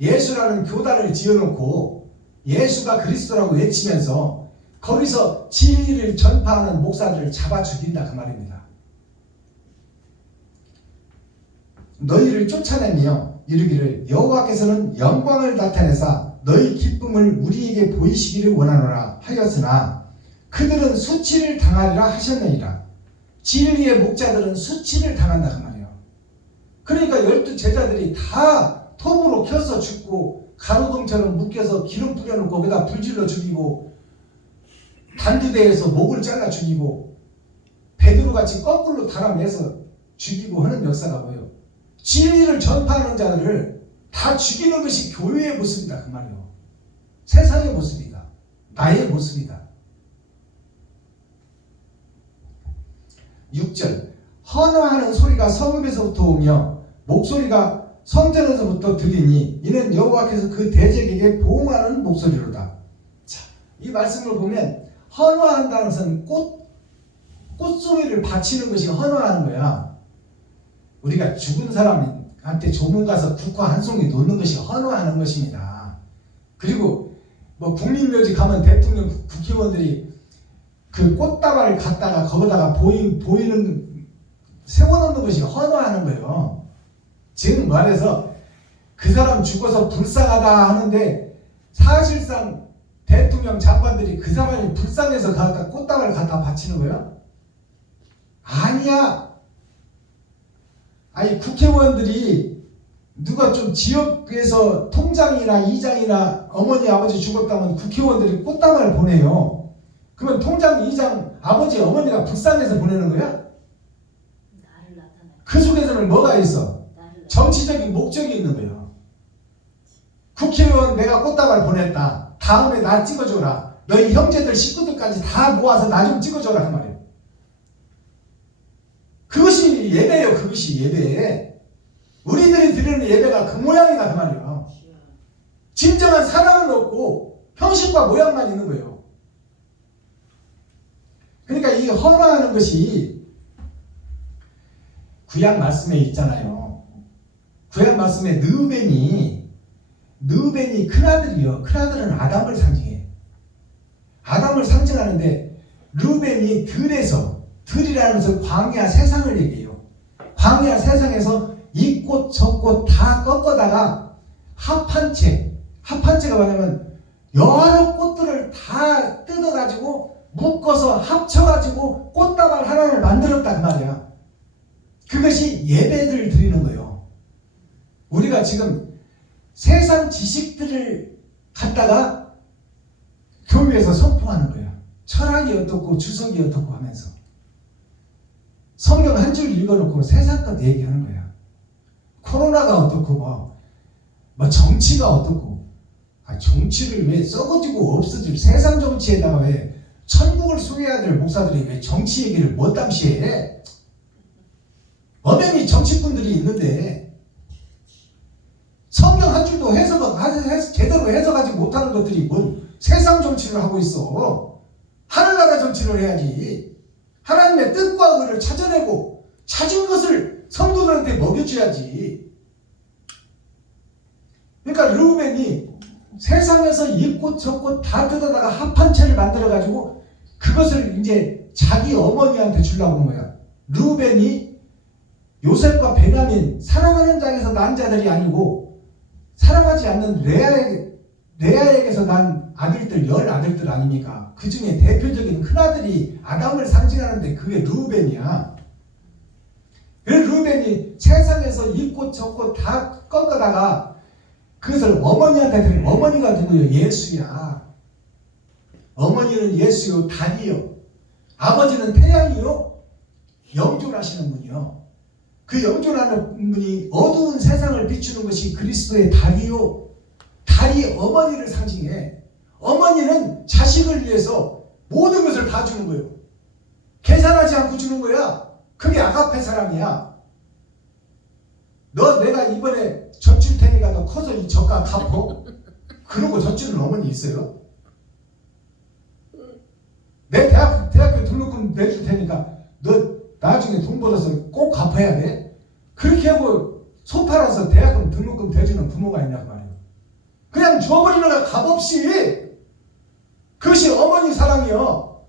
예수라는 교단을 지어놓고 예수가 그리스도라고 외치면서 거기서 진리를 전파하는 목사들을 잡아 죽인다 그 말입니다. 너희를 쫓아내며 이르기를 여호와께서는 영광을 나타내사 너희 기쁨을 우리에게 보이시기를 원하노라 하였으나 그들은 수치를 당하리라 하셨느니라. 진리의 목자들은 수치를 당한다 그 말이에요. 그러니까 12 제자들이 다 톱으로 켜서 죽고 가로등처럼 묶여서 기름 뿌려놓고 거기다 불질러 죽이고 단두대에서 목을 잘라 죽이고 베드로같이 거꾸로 달아내서 죽이고 하는 역사가 뭐예요? 진리를 전파하는 자들을 다 죽이는 것이 교회의 모습이다 그 말이에요. 세상의 모습이다. 나의 모습이다. 6절 헌화하는 소리가 성읍에서부터 오며 목소리가 성전에서부터 들리니 이는 여호와께서 그 대적에게 보응하는 목소리로다. 자, 이 말씀을 보면 헌화한다는 것은 꽃송이를 바치는 것이 헌화하는 거야. 우리가 죽은 사람한테 조문 가서 국화 한 송이 놓는 것이 헌화하는 것입니다. 그리고 뭐 국립묘지 가면 대통령 국회의원들이 그 꽃다발을 갖다가 거기다가 보이는 세워놓는 것이 헌화하는 거예요. 지금 말해서 그 사람 죽어서 불쌍하다 하는데 사실상 대통령 장관들이 그 사람이 불쌍해서 갖다 꽃다발을 갖다 바치는 거예요? 아니야. 아니 국회의원들이 누가 좀 지역에서 통장이나 이장이나 어머니 아버지 죽었다면 국회의원들이 꽃다발을 보내요. 그러면 통장 이장 아버지 어머니가 불쌍해서 보내는 거야? 나를 나타내. 그 속에서는 뭐가 있어? 정치적인 목적이 있는 거예요. 국회의원 내가 꽃다발 보냈다. 다음에 나 찍어줘라. 너희 형제들 식구들까지 다 모아서 나 좀 찍어줘라 그 말이에요. 그것이 예배예요. 그것이 예배. 우리들이 드리는 예배가 그 모양이다 그 말이에요. 진정한 사랑은 없고 형식과 모양만 있는 거예요. 그러니까 이 헌화하는 것이 구약 말씀에 있잖아요. 구약 말씀에 느우벤이 큰아들이요. 큰아들은 아담을 상징해. 아담을 상징하는데 르우벤이 들이라는 것은 광야 세상을 얘기해요. 광야 세상에서 이 꽃 저 꽃 다 꺾어다가 합한채가 뭐냐면 여러 꽃들을 다 뜯어가지고 묶어서 합쳐가지고 꽃다발 하나를 만들었다 그 말이야. 그것이 예배를 드리는 거예요. 우리가 지금 세상 지식들을 갖다가 교회에서 선포하는 거야. 철학이 어떻고 주석이 어떻고 하면서 성경 한 줄 읽어놓고 세상 것 얘기하는 거야. 코로나가 어떻고 뭐 정치가 어떻고 정치를 왜 썩어지고 없어질 세상 정치에다가 왜 천국을 소유해야 될 목사들이 왜 정치 얘기를 못담시 해? 엄연히 정치꾼들이 있는데 성경 한 줄도 제대로 해석하지 못하는 것들이 뭔 세상 정치를 하고 있어. 하늘나라 정치를 해야지. 하나님의 뜻과 의를 찾아내고 찾은 것을 성도들한테 먹여줘야지. 그러니까 르우벤이 세상에서 이 꽃 저 꽃 다 뜯어다가 합한 채를 만들어가지고 그것을 이제 자기 어머니한테 주려고 하는 거야. 르우벤이 요셉과 베냐민 사랑하는 자에게서 난 자들이 아니고 사랑하지 않는 레아에게서 난 아들들 10아들들 아닙니까? 그 중에 대표적인 큰아들이 아담을 상징하는데 그게 르우벤이야. 그래서 르우벤이 세상에서 이 꽃 저 꽃 다 꺾어다가 그것을 어머니한테 드리는 어머니가 누구요? 예수야. 어머니는 예수요, 달이요. 아버지는 태양이요, 영존하시는 분이요. 그 영존하는 분이 어두운 세상을 비추는 것이 그리스도의 달이요. 달이 어머니를 상징해. 어머니는 자식을 위해서 모든 것을 다 주는 거예요. 계산하지 않고 주는 거야. 그게 아가페 사랑이야. 너 내가 이번에 젖 줄 테니까 너 커서 이 젖값 갚어. 그러고 젖 주는 어머니 있어요? 내 대학교 등록금 내줄 테니까 너 나중에 돈 벌어서 꼭 갚아야 돼. 그렇게 하고 소 팔아서 대학금 등록금 대주는 부모가 있냐고 말이에요. 그냥 줘버리는 거야, 값없이. 그것이 어머니 사랑이요.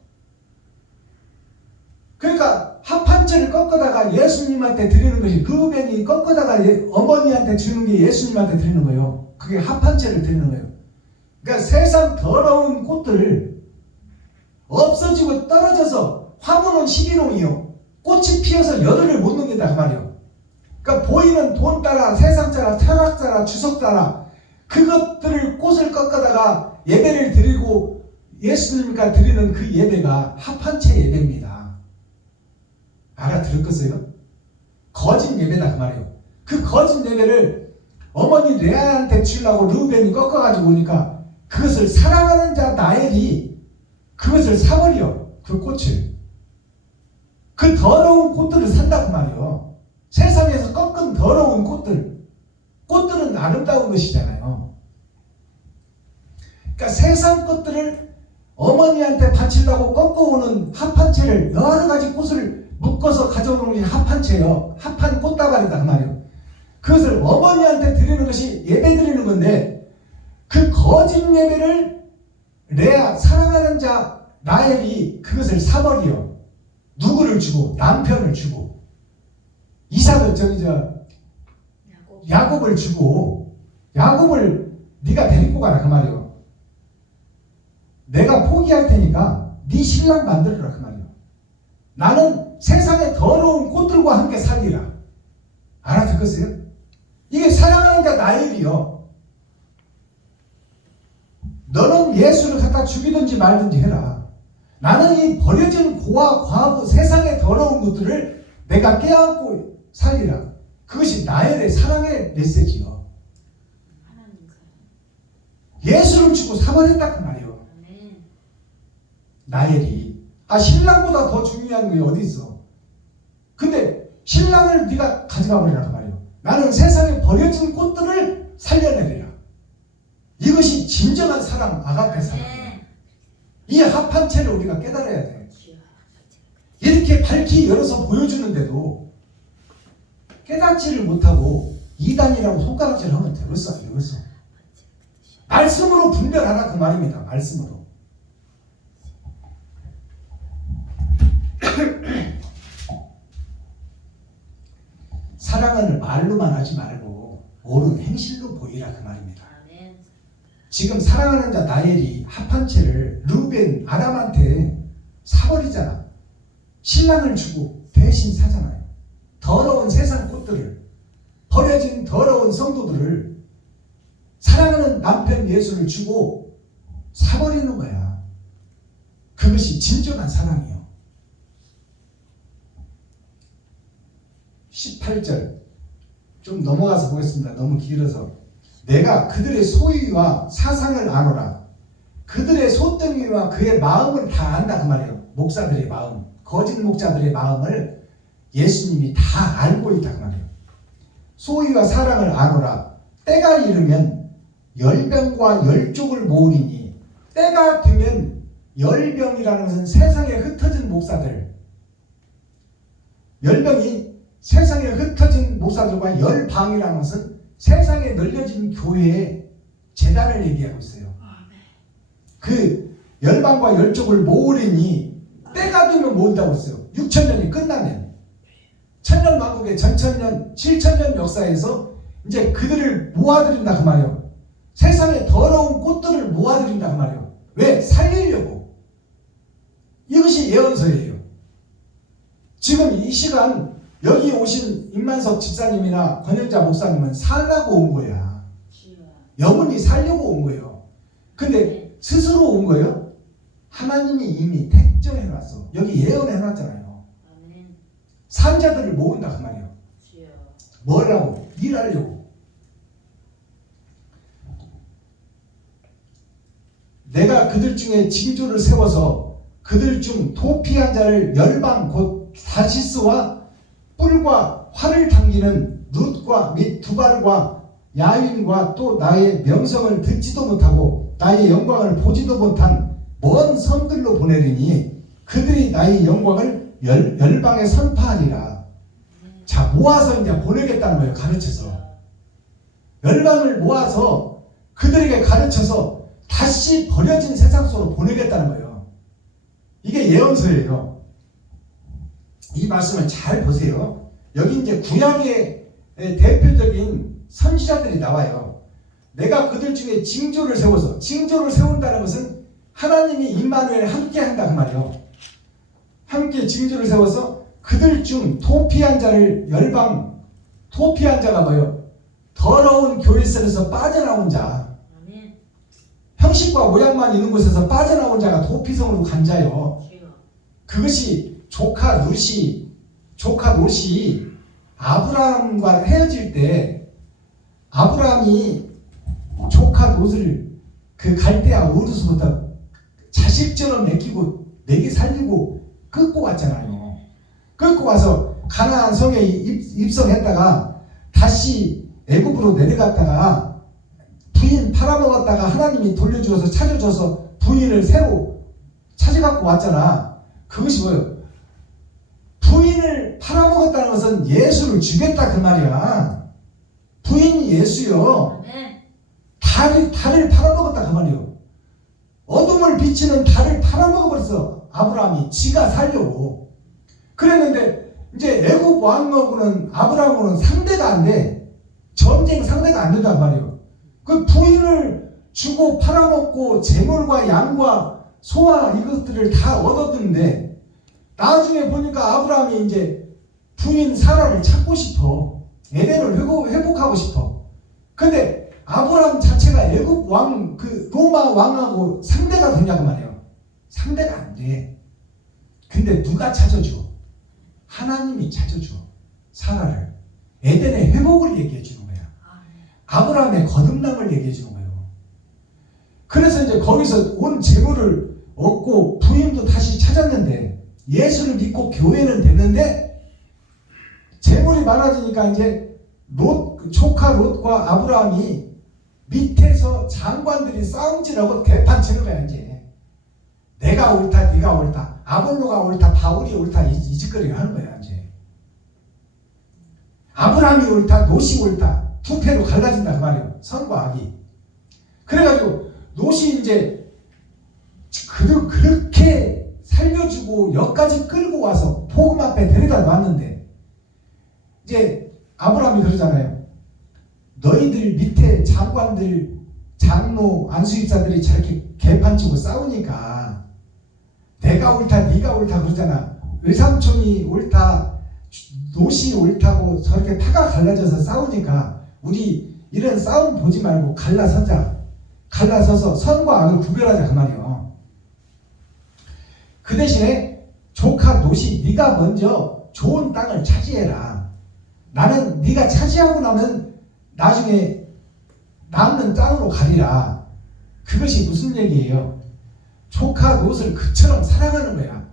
그러니까 합한채를 꺾어다가 예수님한테 드리는 것이, 그 은행이 꺾어다가 어머니한테 주는 게 예수님한테 드리는 거예요. 그게 합한채를 드리는 거예요. 그러니까 세상 더러운 꽃들 없어지고 떨어져서, 화분은 11홍이요. 꽃이 피어서 열흘을 못 넘긴다 그 말이에요. 그러니까 보이는 돈 따라, 세상 따라, 철학 따라, 주석 따라 그것들을 꽃을 꺾어다가 예배를 드리고 예수님과 드리는 그 예배가 합한채 예배입니다. 알아들었겠어요? 거짓 예배다 그 말이에요. 그 거짓 예배를 어머니 레아한테 주려고 르우벤이 꺾어가지고 오니까 그것을 사랑하는 자 나엘이 그것을 사버려. 그 꽃을. 그 더러운 꽃들을 산다 그 말이에요. 세상에서 꺾은 더러운 꽃들. 꽃들은 아름다운 것이잖아요. 그러니까 세상 꽃들을 어머니한테 바치려고 꺾어오는 합한채를, 여러 가지 꽃을 묶어서 가져오는 것이 합한채예요. 합한 꽃다발이다 그 말이에요. 그것을 어머니한테 드리는 것이 예배 드리는 건데, 그 거짓 예배를 레아, 사랑하는 자 라헬이 그것을 사버려. 누구를 주고? 남편을 주고. 이삭을 야곱을 주고, 야곱을 네가 데리고 가라 그 말이에요. 내가 포기할 테니까 네 신랑 만들어라 그 말이에요. 나는 세상의 더러운 꽃들과 함께 살리라. 알아듣겠어요? 이게 사랑하는 자 나엘이요. 너는 예수를 갖다 죽이든지 말든지 해라. 나는 이 버려진 고아, 과부, 세상의 더러운 것들을 내가 깨안고 살리라. 그것이 나엘의 사랑의 메시지요. 예수를 주고 사버렸다 그 말이에요. 나엘이. 신랑보다 더 중요한 게 어디 있어? 근데 신랑을 네가 가져가 버리라 그 말이에요. 나는 세상에 버려진 꽃들을 살려내리라. 이것이 진정한 사랑, 아가페 사랑이에요. 이 합한채를 우리가 깨달아야 돼. 이렇게 밝히 열어서 보여주는데도 깨닫지를 못하고 이단이라고 손가락질 하면 되겠어, 안 되겠어? 말씀으로 분별하라 그 말입니다. 말씀으로. 사랑을 말로만 하지 말고 옳은 행실로 보이라 그 말입니다. 지금 사랑하는 자 나엘이 합한채를 르우벤, 아람한테 사버리잖아. 신랑을 주고 대신 사잖아요. 더러운 세상 꽃들을, 버려진 더러운 성도들을 사랑하는 남편 예수를 주고 사버리는 거야. 그것이 진정한 사랑이요. 18절 좀 넘어가서 보겠습니다. 너무 길어서. 내가 그들의 소유와 사상을 아노라. 그들의 소덩이와 그의 마음을 다 안다 그 말이에요. 목사들의 마음, 거짓 목자들의 마음을 예수님이 다 알고 있다 그 말이에요. 소유와 사랑을 아노라. 때가 이르면 열병과 열족을 모으리니. 때가 되면 열병이라는 것은 세상에 흩어진 목사들, 열병이 세상에 흩어진 목사들과 열방이라는 것은 세상에 널려진 교회의 재단을 얘기하고 있어요. 그 열방과 열족을 모으리니 때가 되면 모은다고 했어요. 6천년이 끝나면. 천년왕국의 전천년, 7천년 역사에서 이제 그들을 모아들인다 그 말이에요. 세상에 더러운 꽃들을 모아들인다 그 말이에요. 왜? 살리려고. 이것이 예언서예요. 지금 이 시간 여기 오신 임만석 집사님이나 권영자 목사님은 살라고 온 거야. 영혼이 살려고 온 거예요. 근데 스스로 온 거예요? 하나님이 이미 택정해놨어. 여기 예언해놨잖아요. 산자들을 모은다 그 말이에요. 뭐라고? 일하려고. 내가 그들 중에 징조를 세워서 그들 중 도피한 자를 열방 곧 다시스와 뿔과 활을 당기는 룻과 및 두발과 야윈과 또 나의 명성을 듣지도 못하고 나의 영광을 보지도 못한 먼 섬들로 보내리니 그들이 나의 영광을 열방에 선파하리라. 자, 모아서 이제 보내겠다는 거예요. 가르쳐서. 열방을 모아서 그들에게 가르쳐서 다시 버려진 세상 속으로 보내겠다는 거예요. 이게 예언서예요. 이 말씀을 잘 보세요. 여기 이제 구약의 대표적인 선지자들이 나와요. 내가 그들 중에 징조를 세워서, 징조를 세운다는 것은 하나님이 임마누엘 함께 한다 그 말이에요. 함께 징조를 세워서 그들 중 도피한 자를 열방, 도피한 자가 뭐예요? 더러운 교회성에서 빠져나온 자, 아멘. 형식과 모양만 있는 곳에서 빠져나온 자가 도피성으로 간 자요. 주여. 그것이 조카 롯이 아브라함과 헤어질 때 아브라함이 조카 롯을 그 갈대아 우르스부터 자식처럼 먹이 살리고 끌고 왔잖아요. 끌고 와서 가나안 성에 입성했다가 다시 애굽으로 내려갔다가 부인 팔아먹었다가 하나님이 돌려주어서 찾아줘서 부인을 새로 찾아갖고 왔잖아. 그것이 뭐예요? 부인을 팔아먹었다는 것은 예수를 주겠다 그 말이야. 부인이 예수요. 아멘. 달을 팔아먹었다 그 말이요. 어둠을 비치는 달을 팔아먹어버렸어. 아브라함이 지가 살려고. 그랬는데 이제 애굽 왕하고는 아브라함하고는 상대가 안 돼. 전쟁 상대가 안 된단 말이에요. 그 부인을 주고 팔아먹고 재물과 양과 소와 이것들을 다 얻었는데 나중에 보니까 아브라함이 이제 부인 사라를 찾고 싶어. 에덴을 회복하고 싶어. 근데 아브라함 자체가 애굽 왕, 그 로마 왕하고 상대가 되냐고 말이에요. 상대가 안 돼. 근데 누가 찾아줘? 하나님이 찾아줘. 사라를. 에덴의 회복을 얘기해 주는 거야. 아브라함의 거듭남을 얘기해 주는 거예요. 그래서 이제 거기서 온 재물을 얻고 부인도 다시 찾았는데 예수를 믿고 교회는 됐는데 재물이 많아지니까 이제 조카 롯과 아브라함이 밑에서 장관들이 싸움질하고 대판치는 거야. 이제 내가 옳다 네가 옳다 아볼로가 옳다 바울이 옳다 이 짓거리를 하는 거야. 이제 아브라함이 옳다 롯이 옳다 두 패로 갈라진다 그 말이에요. 선과 악이. 그래가지고 롯이 이제 그렇게 살려주고 여기까지 끌고 와서 복음 앞에 데려다 놨는데 이제 아브라함이 그러잖아요. 너희들 밑에 장관들 장로 안수입사들이 저렇게 개판치고 싸우니까 내가 옳다 네가 옳다 그러잖아. 외삼촌이 옳다 롯이 옳다고 저렇게 파가 갈라져서 싸우니까 우리 이런 싸움 보지 말고 갈라서자. 갈라서서 선과 악을 구별하자 그 말이에요. 그 대신에 조카 롯이 네가 먼저 좋은 땅을 차지해라. 나는 네가 차지하고 나면 나중에 남는 땅으로 가리라. 그것이 무슨 얘기예요? 조카 롯을 그처럼 사랑하는 거야.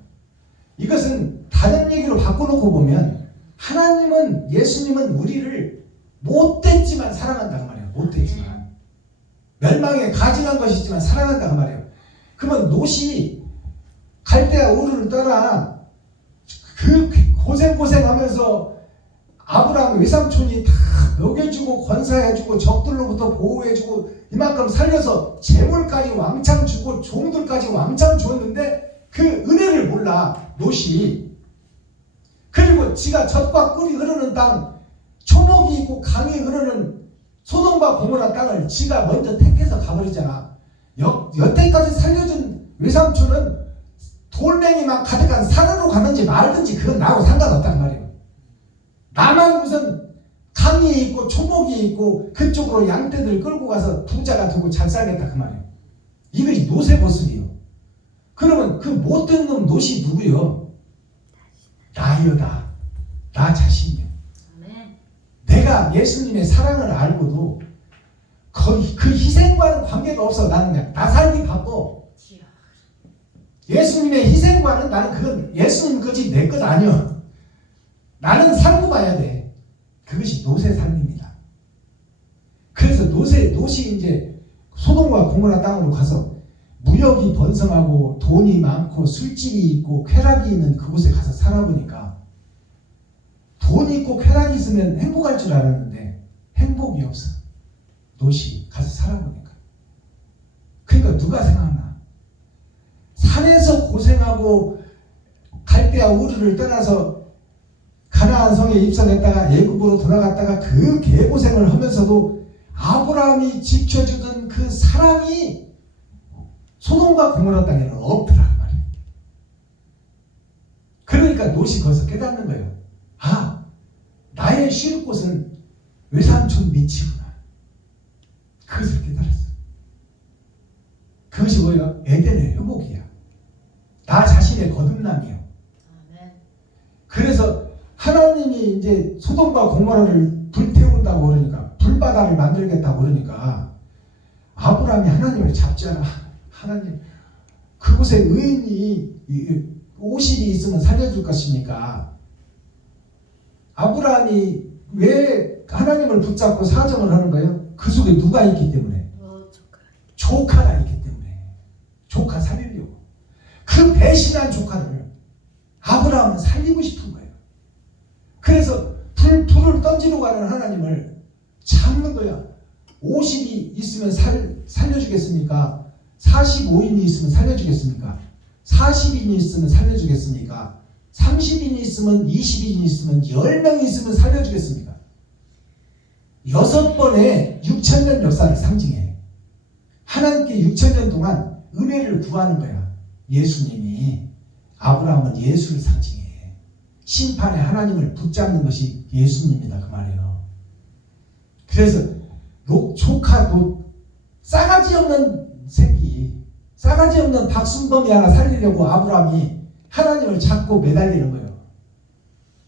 이것은 다른 얘기로 바꿔놓고 보면 하나님은 예수님은 우리를 못됐지만 사랑한다고 말이에요. 못됐지만 멸망에 가증한 것이지만 사랑한다고 말이에요. 그러면 롯이 갈대아 우르를 떠나 그 고생하면서 아브라함 외삼촌이 다 먹여주고 권사해주고 적들로부터 보호해주고 이만큼 살려서 재물까지 왕창 주고 종들까지 왕창 주었는데 그 은혜를 몰라 롯이. 그리고 지가 젖과 꿀이 흐르는 땅 초목이 있고 강이 흐르는 소돔과 고모라 땅을 지가 먼저 택해서 가버리잖아. 여태까지 살려준 외삼촌은 돌멩이만 가득한 산으로 가는지 말든지 그건 나하고 상관없단 말이에요. 나만 무슨 강이 있고 초목이 있고 그쪽으로 양떼들 끌고 가서 부자가 되고 잘 살겠다 그 말이에요. 이것이 롯의 모습이에요. 그러면 그 못된 놈 롯이 누구요? 나여다. 나 자신이요. 내가 예수님의 사랑을 알고도 그 희생과는 관계가 없어. 나는 그냥 나 살기 바빠. 예수님의 희생과는 나는 그건 예수님 거지 내 것 아니야. 나는 살고 봐야 돼. 그것이 롯의 삶입니다. 그래서 롯이 이제 소돔과 고모라 땅으로 가서 무역이 번성하고 돈이 많고 술집이 있고 쾌락이 있는 그곳에 가서 살아보니까 돈 있고 쾌락이 있으면 행복할 줄 알았는데 행복이 없어. 롯이 가서 살아보니까. 그러니까 누가 생각나? 산에서 고생하고 갈대아 우르를 떠나서 가나안 성에 입성했다가 애굽으로 돌아갔다가 그 개고생을 하면서도 아브라함이 지켜주던 그 사랑이 소돔과 고모라 땅에는 없더라 말이에요. 그러니까 롯이 거기서 깨닫는 거예요. 아, 나의 쉴 곳은 외삼촌 밑이구나. 그것을 깨달았어요. 그것이 뭐예요? 에덴의 회복이야. 나 자신의 거듭남이요. 아멘. 그래서 하나님이 이제 소돔과 고모라를 불태운다고 그러니까 불바다를 만들겠다고 그러니까 아브라함이 하나님을 잡잖아. 하나님 그곳에 의인이 50이 있으면 살려줄 것이니까 아브라함이 왜 하나님을 붙잡고 사정을 하는 거예요? 그 속에 누가 있기 때문에? 조카가 있기 때문에. 조카 살리려고. 그 배신한 조카를 아브라함은 살리고 싶은 거예요. 그래서 불을 던지러 가는 하나님을 잡는 거야. 50이 있으면 살려주겠습니까? 45인이 있으면 살려주겠습니까? 40인이 있으면 살려주겠습니까? 30인이 있으면 20인이 있으면 10명이 있으면 살려주겠습니까? 6번의 6,000년 역사를 상징해. 하나님께 6,000년 동안 은혜를 구하는 거야. 예수님이. 아브라함은 예수를 상징해. 심판에 하나님을 붙잡는 것이 예수님이다 그 말이에요. 그래서 조카 싸가지 없는 새끼, 싸가지 없는 박순범이 하나 살리려고 아브라함이 하나님을 잡고 매달리는 거예요.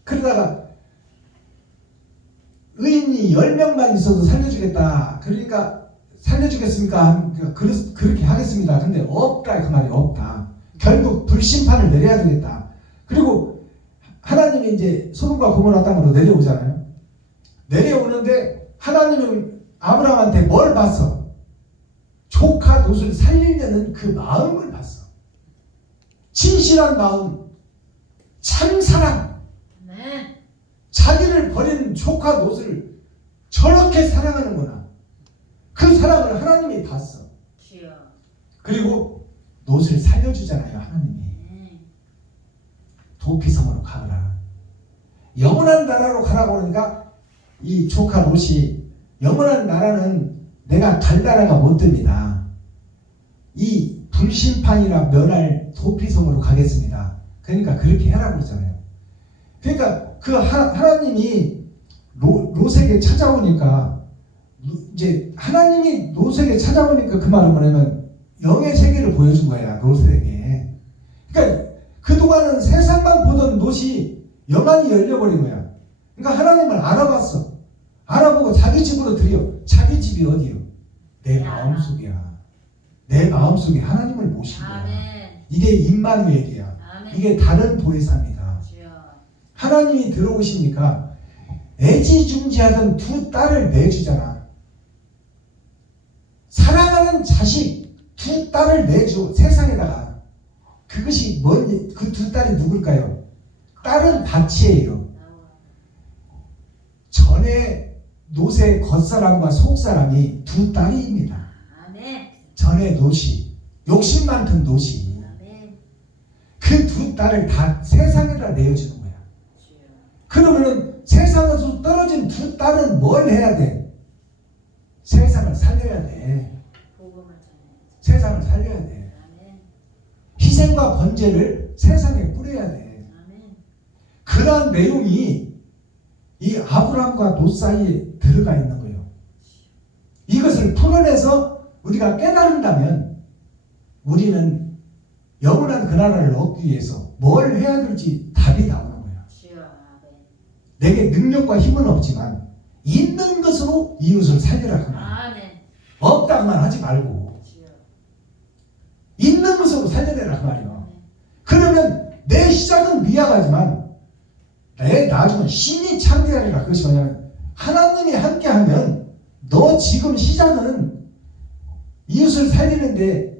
그러다가 의인이 10명만 있어도 살려주겠다. 그러니까 살려주겠습니까? 그렇게 하겠습니다. 근데 없다 그 말이 없다. 결국 불심판을 내려야 되겠다. 그리고 하나님이 이제 소돔과 고모라 땅으로 내려오잖아요. 내려오는데 하나님은 아브라함한테 뭘 봤어? 조카 롯을 살리려는 그 마음을 봤어. 진실한 마음, 참 사랑. 아멘. 자기를 버린 조카 롯을 저렇게 사랑하는구나. 그 사랑을 하나님이 봤어. 주여. 그리고 롯을 살려주잖아요, 하나님이. 도피성으로 가거라. 영원한 나라로 가라고 그러니까 이 조카 롯이 영원한 나라는 내가 갈 나라가 못 됩니다. 이 불심판이라 면할 도피성으로 가겠습니다. 그러니까 그렇게 해라고 그러잖아요. 그러니까 그 하나님이 롯에게 찾아오니까 이제 하나님이 롯에게 찾아오니까 그 말은 뭐냐면 영의 세계를 보여준 거야, 롯에게. 그러니까 그동안은 세상만 보던 롯이 영안이 열려버린 거야. 그러니까 하나님을 알아봤어. 알아보고 자기 집으로 들여. 자기 집이 어디요? 내 마음속이야. 내 마음속에 하나님을 모신 거야. 아멘. 이게 임마누엘이야. 아멘. 이게 다른 보혜사입니다. 주여. 하나님이 들어오시니까 애지중지하던 두 딸을 내주잖아. 사랑하는 자식 두 딸을 내줘. 세상에다가. 그것이 뭔, 그 두 딸이 누굴까요? 딸은 밭이에요. 전에 롯의 겉사람과 속사람이 두 딸입니다. 아멘. 전에 롯이, 욕심 많던 롯이. 아멘. 그 두 딸을 다 세상에다 내어주는 거야. 주여. 그러면은 세상에서 떨어진 두 딸은 뭘 해야 돼? 세상을 살려야 돼. 복음을 전해. 세상을 살려야 돼. 아멘. 희생과 번제를 세상에 뿌려야 돼. 아멘. 그러한 내용이 이 아브라함과 롯 사이에 들어가 있는 거예요. 이것을 풀어내서 우리가 깨달은다면 우리는 영원한 그 나라를 얻기 위해서 뭘 해야 될지 답이 나오는 거예요. 주여. 아멘. 내게 능력과 힘은 없지만 있는 것으로 이웃을 살리라 그 말. 아멘. 없다고만 하지 말고 주여. 있는 것으로 살려내라 그 말이에요. 그러면 내 시작은 미약하지만 내 나중은 신이 창대하리라. 그것이 뭐냐면 하나님이 함께하면 너 지금 시작은 이웃을 살리는데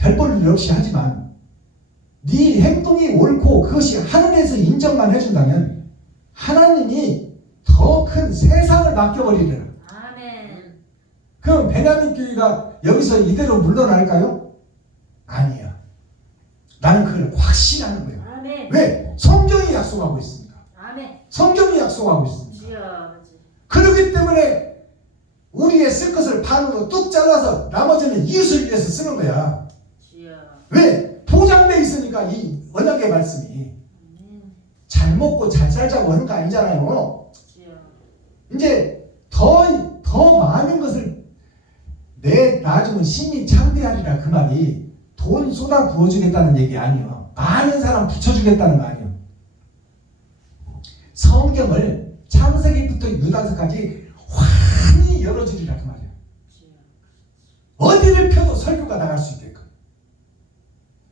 별 볼 일 없이 하지만 네 행동이 옳고 그것이 하늘에서 인정만 해준다면 하나님이 더 큰 세상을 맡겨버리리라. 아멘. 그럼 베냐민 교회가 여기서 이대로 물러날까요? 아니야. 나는 그걸 확신하는 거야. 아멘. 왜? 성경이 약속하고 있으니까. 아멘. 성경이 약속하고 있습니다. 주여 아버지. 그렇기 때문에 우리의 쓸 것을 반으로 뚝 잘라서 나머지는 이웃을 위해서 쓰는 거야. 주여. 왜? 보장돼 있으니까 이 언약의 말씀이 아멘. 잘 먹고 잘 살자고 하는 거 아니잖아요. 주여. 이제 더 많은 것을 내 놔주면 심히 창대하리라. 그 말이 돈 쏟아 부어주겠다는 얘기 아니에요. 많은 사람 붙여주겠다는 거 아니에요. 성경을 창세기부터 유다서까지 환히 열어주리라 그 말이에요. 주여. 어디를 펴도 설교가 나갈 수 있게끔.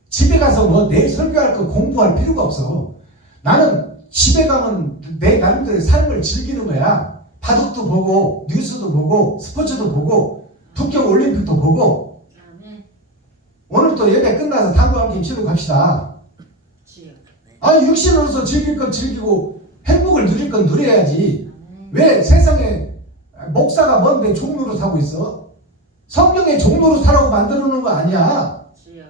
집에 가서 뭐 내일 설교할 거 공부할 필요가 없어. 나는 집에 가면 내 나름대로의 삶을 즐기는 거야. 바둑도 보고 뉴스도 보고 스포츠도 보고 북경 올림픽도 보고. 아멘. 오늘 또 예배 끝나서 당구 한 게임 치러 갑시다. 주여. 아니 육신으로서 즐길 건 즐기고 행복을 누릴 건 누려야지. 아멘. 왜 세상에 목사가 뭔데 종로로 사고 있어? 성경에 종로로 사라고 만들어 놓은 거 아니야. 주여.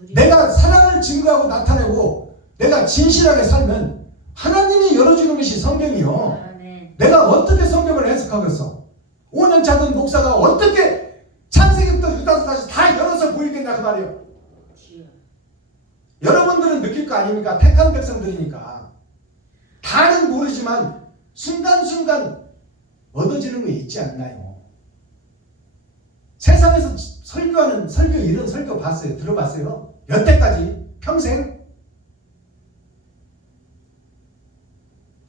누리. 내가 사랑을 증거하고 나타내고 내가 진실하게 살면 하나님이 열어주는 것이 성경이요. 아멘. 내가 어떻게 성경을 해석하겠어? 5년 차던 목사가 어떻게 창세기부터 유다서까지 다 열어서 보이겠냐 그 말이에요. 주여. 여러분들은 느낄 거 아닙니까? 택한 백성들이니까. 다는 모르지만 순간순간 얻어지는 거 있지 않나요? 세상에서 설교하는 설교 이런 설교 봤어요? 들어봤어요? 여태까지? 평생?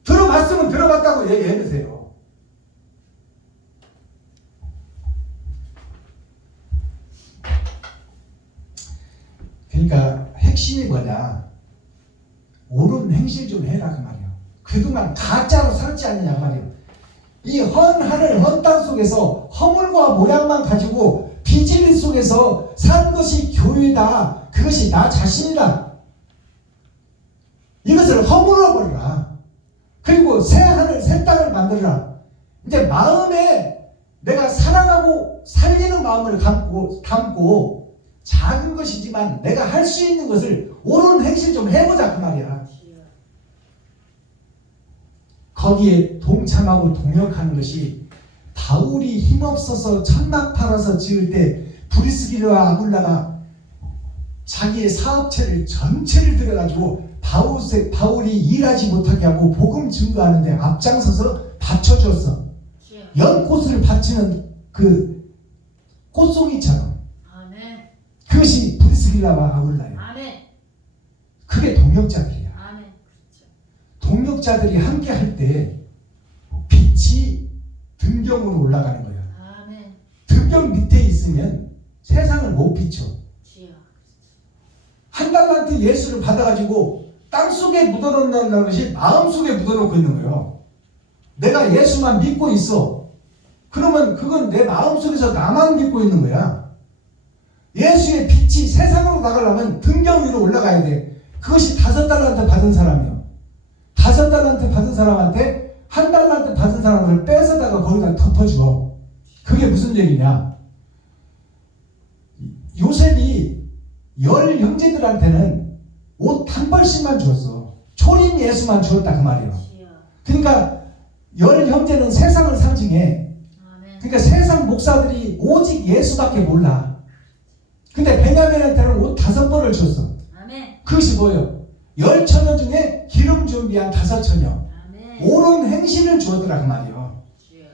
들어봤으면 들어봤다고 얘기해주세요. 그러니까 핵심이 뭐냐? 옳은 행실 좀 해라 그 말이에요. 그동안 가짜로 살지 않느냐 그 말이에요. 이 헌 하늘 헌 땅 속에서 허물과 모양만 가지고 비진리 속에서 산 것이 교회다. 그것이 나 자신이다. 이것을 허물어 버려라. 그리고 새 하늘 새 땅을 만들어라. 이제 마음에 내가 사랑하고 살리는 마음을 담고 작은 것이지만 내가 할 수 있는 것을 옳은 행실 좀 해보자 그 말이야. 주여. 거기에 동참하고 동역하는 것이 바울이 힘없어서 천막 팔아서 지을 때 브리스길라와 아굴라가 자기의 사업체를 전체를 들여가지고 바울이 일하지 못하게 하고 복음 증거하는데 앞장서서 받쳐줬어. 주여. 연꽃을 바치는 그 꽃송이처럼. 아멘. 그것이 브리스길라와 아굴라예요. 아멘. 그게 동역자들이야. 아멘. 그렇죠. 동역자들이 함께 할 때 빛이 등경으로 올라가는 거야. 아멘. 등경 밑에 있으면 세상을 못 비춰. 주여. 한 달란트 예수를 받아가지고 땅속에 묻어놓는다는 것이 마음속에 묻어놓고 있는 거예요. 내가 예수만 믿고 있어. 그러면 그건 내 마음속에서 나만 믿고 있는 거야. 예수의 빛이 세상으로 나가려면 등경 위로 올라가야 돼. 그것이 5달란트 받은 사람이요. 5달란트 받은 사람한테 1달란트 받은 사람을 뺏어다가 거기다 덮어줘. 그게 무슨 얘기냐? 요셉이 10 형제들한테는 옷 한 벌씩만 주었어. 초림 예수만 주었다 그 말이에요. 주여. 그러니까 10 형제는 세상을 상징해. 아멘. 그러니까 세상 목사들이 오직 예수밖에 몰라. 근데 베냐민한테는 옷 5벌을 줬어. 아멘. 그것이 뭐예요? 10 처녀 중에 기름 준비한 5 처녀. 아멘. 옳은 행실을 주었더라 그 말이에요. 주여.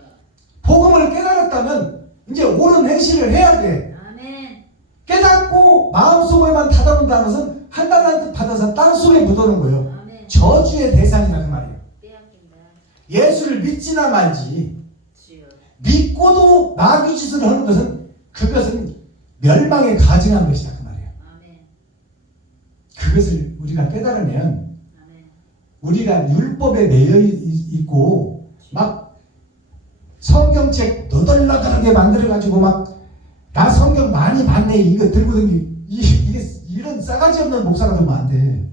복음을 깨달았다면 이제 옳은 행실을 해야 돼. 아멘. 깨닫고 마음속에만 다다른다는 것은 1달란트 받아서 땅속에 묻어놓은 거예요. 아멘. 저주의 대상이다 그 말이에요. 빼앗긴다. 예수를 믿지나 말지 주여. 믿고도 마귀짓을 하는 것은 그것은 멸망에 가증한 것이다 그 말이에요. 아멘. 그것을 우리가 깨달으면 아멘. 우리가 율법에 매여 있고 막 성경책 너덜너덜하게 만들어가지고 막 나 성경 많이 봤네 이거 들고 다니 이런 싸가지 없는 목사가 되면 안 돼.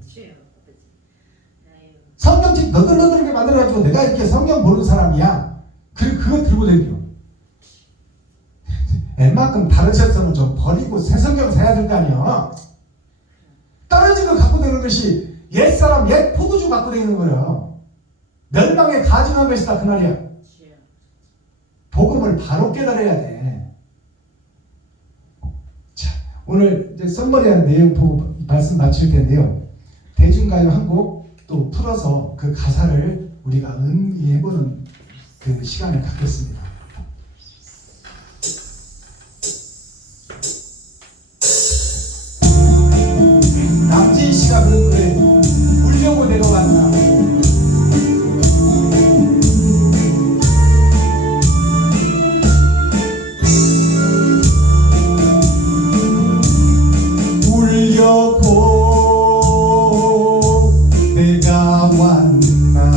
성경책 너덜너덜하게 만들어가지고 내가 이렇게 성경 보는 사람이야. 그거 들고 다녀. 웬만큼 다르셨으면 좀 버리고 새 성경 사야 될 거 아니야. 떨어진 거 갖고 다니는 것이 옛사람 옛 포도주 갖고 다니는 거야. 멸망에 가증한 것이다 그 말이야. 복음을 바로 깨달아야 돼. 자, 오늘 이제 썸머리한 내용 보고 말씀 마칠 텐데요. 대중가요 한 곡 또 풀어서 그 가사를 우리가 음미해보는 그 시간을 갖겠습니다. 남지희 씨가 부른 노래 울려고 내가 왔나. 울려고 내가 왔나.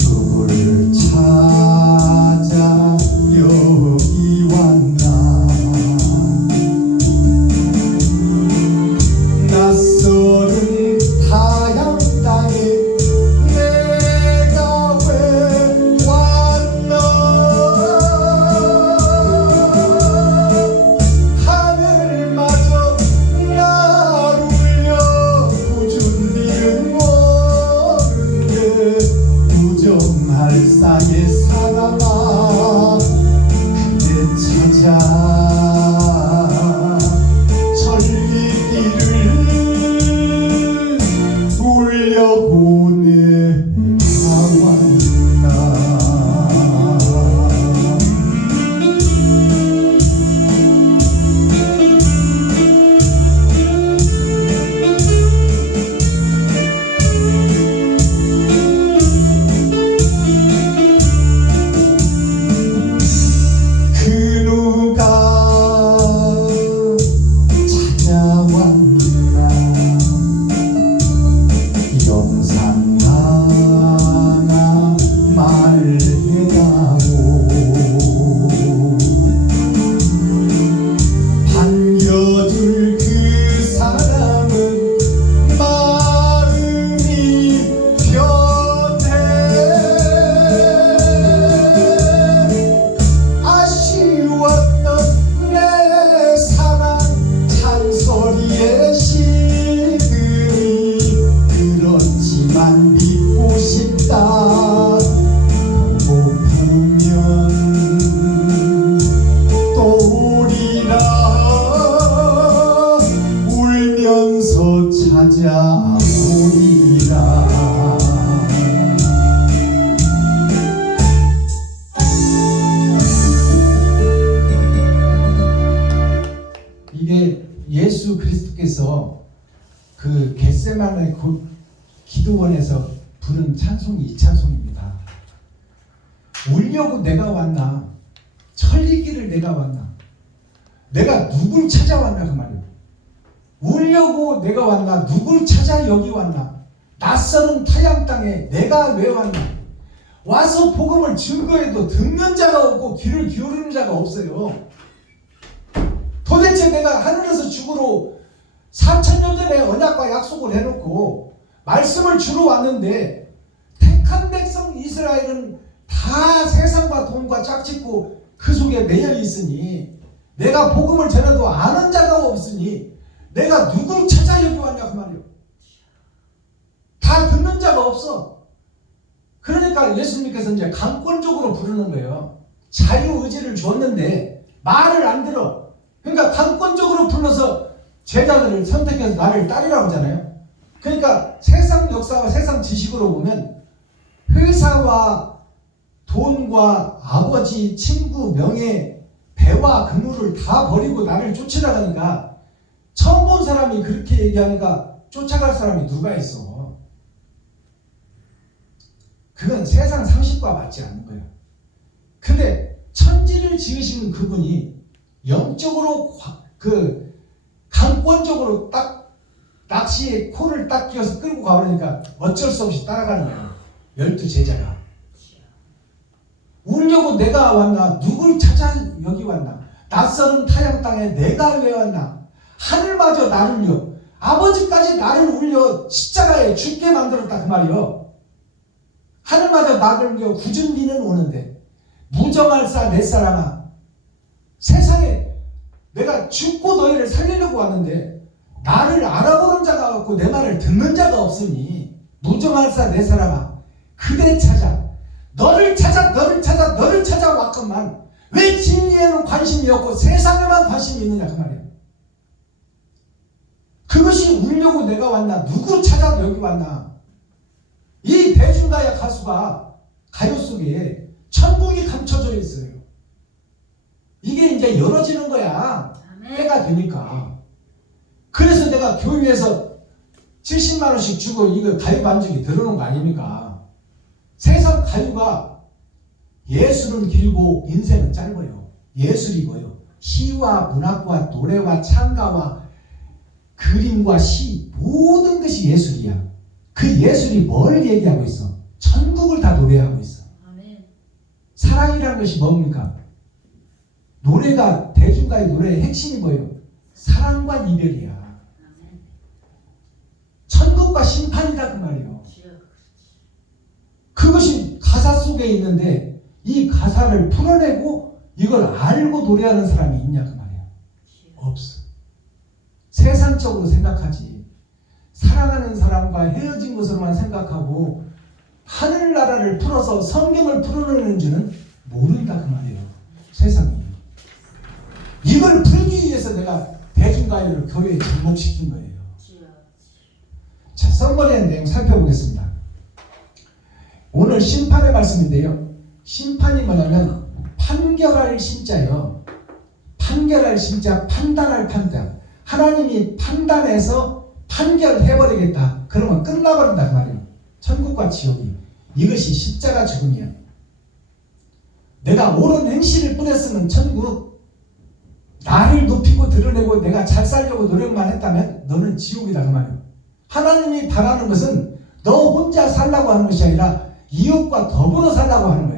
누구를 찾아 여기 왔나. 낯설은 타양 땅에 내가 왜 왔나. 하늘마저 날 울려 꾸준히는 모르는데 부정할 사이에 사나마 그대 찾아 천리길을 울려고 내가 왔나. 그 누가 찾아왔나. 영상 하나 말해다오. 반겨줄 그 사람은 마음이 변해. 아쉬웠던 내 사랑 잔소리에 시들이 그렇지만 믿고 싶다. 고프면 또 오리라. 울면서 찾아오리라. 이게 예수 그리스도께서 그 겟세마네 기도원에서 부른 찬송이 이 찬송입니다. 울려고 내가 왔나. 천리길을 내가 왔나. 내가 누굴 찾아왔나 그 말이에요. 울려고 내가 왔나. 누굴 찾아 여기 왔나. 낯설은 타양 땅에 내가 왜 왔나. 와서 복음을 증거해도 듣는 자가 없고 귀를 기울이는 자가 없어요. 도대체 내가 하늘에서 죽으러 4,000년 전에 언약과 약속을 해놓고 말씀을 주러 왔는데 택한 백성 이스라엘은 다 세상과 돈과 짝짓고 그 속에 매여 있으니 내가 복음을 전해도 아는 자가 없으니 내가 누굴 찾아 여기 왔냐 그 말이에요. 다 듣는 자가 없어. 그러니까 예수님께서 이제 강권적으로 부르는 거예요. 자유의지를 줬는데 말을 안 들어. 그러니까 강권적으로 불러서 제자들을 선택해서 나를 따르라고 하잖아요. 그러니까 세상 역사와 세상 지식으로 보면 회사와 돈과 아버지, 친구, 명예, 배와 근무를 다 버리고 나를 쫓아나가니까 처음 본 사람이 그렇게 얘기하니까 쫓아갈 사람이 누가 있어. 그건 세상 상식과 맞지 않는 거예요. 근데 천지를 지으신 그분이 영적으로 강권적으로 딱 낚시에 코를 딱 끼워서 끌고 가버리니까 어쩔 수 없이 따라가는 거예요. 12 제자가. 울려고 내가 왔나. 누굴 찾아 여기 왔나. 낯선 타양 땅에 내가 왜 왔나? 하늘마저 나를 울려, 아버지까지 나를 울려 십자가에 죽게 만들었다 그 말이요. 하늘마저 나를 울려 굳은 비는 오는데 무정할사 내 사랑아, 세상에 내가 죽고 너희를 살리려고 왔는데 나를 알아보는 자가 없고 내 말을 듣는 자가 없으니 무정할사 내 사랑아, 그대 찾아, 너를 찾아, 너를 찾아, 너를 찾아왔건만 왜 진리에는 관심이 없고 세상에만 관심이 있느냐 그 말이야. 그것이 울려고 내가 왔나? 누구 찾아 여기 왔나? 이 대중가요 가수가 가요 속에 천국이 감춰져 있어요. 이게 이제 열어지는 거야. 때가 되니까. 그래서 내가 교회에서 70만 원씩 주고 이거 가요 반죽이 들어오는 거 아닙니까? 세상 가요가 예술은 길고 인생은 짧아요. 예술이 뭐예요? 시와 문학과 노래와 찬가와 그림과 시, 모든 것이 예술이야. 그 예술이 뭘 얘기하고 있어? 천국을 다 노래하고 있어. 사랑이라는 것이 뭡니까? 노래가, 대중가의 노래의 핵심이 뭐예요? 사랑과 이별이야. 천국과 심판이다 그 말이에요. 그것이 가사 속에 있는데 이 가사를 풀어내고 이걸 알고 노래하는 사람이 있냐 그 말이야. 없어. 세상적으로 생각하지. 사랑하는 사람과 헤어진 것으로만 생각하고 하늘나라를 풀어서 성경을 풀어내는 줄은 모른다 그 말이에요. 세상이. 이걸 풀기 위해서 내가 대중가요를 교회에 접목시킨 거예요. 자, 썸머리의 내용 살펴보겠습니다. 오늘 심판의 말씀인데요. 심판이 뭐냐면 판결할 심자요. 판결할 심자, 판단할 판단. 하나님이 판단해서 판결해버리겠다. 그러면 끝나버린다 그 말이에요. 천국과 지옥이. 이것이 십자가 죽음이야. 내가 옳은 행실을 뿌렸으면 천국, 나를 높이고 드러내고 내가 잘 살려고 노력만 했다면 너는 지옥이다 그 말이에요. 하나님이 바라는 것은 너 혼자 살라고 하는 것이 아니라 이웃과 더불어 살라고 하는 거야.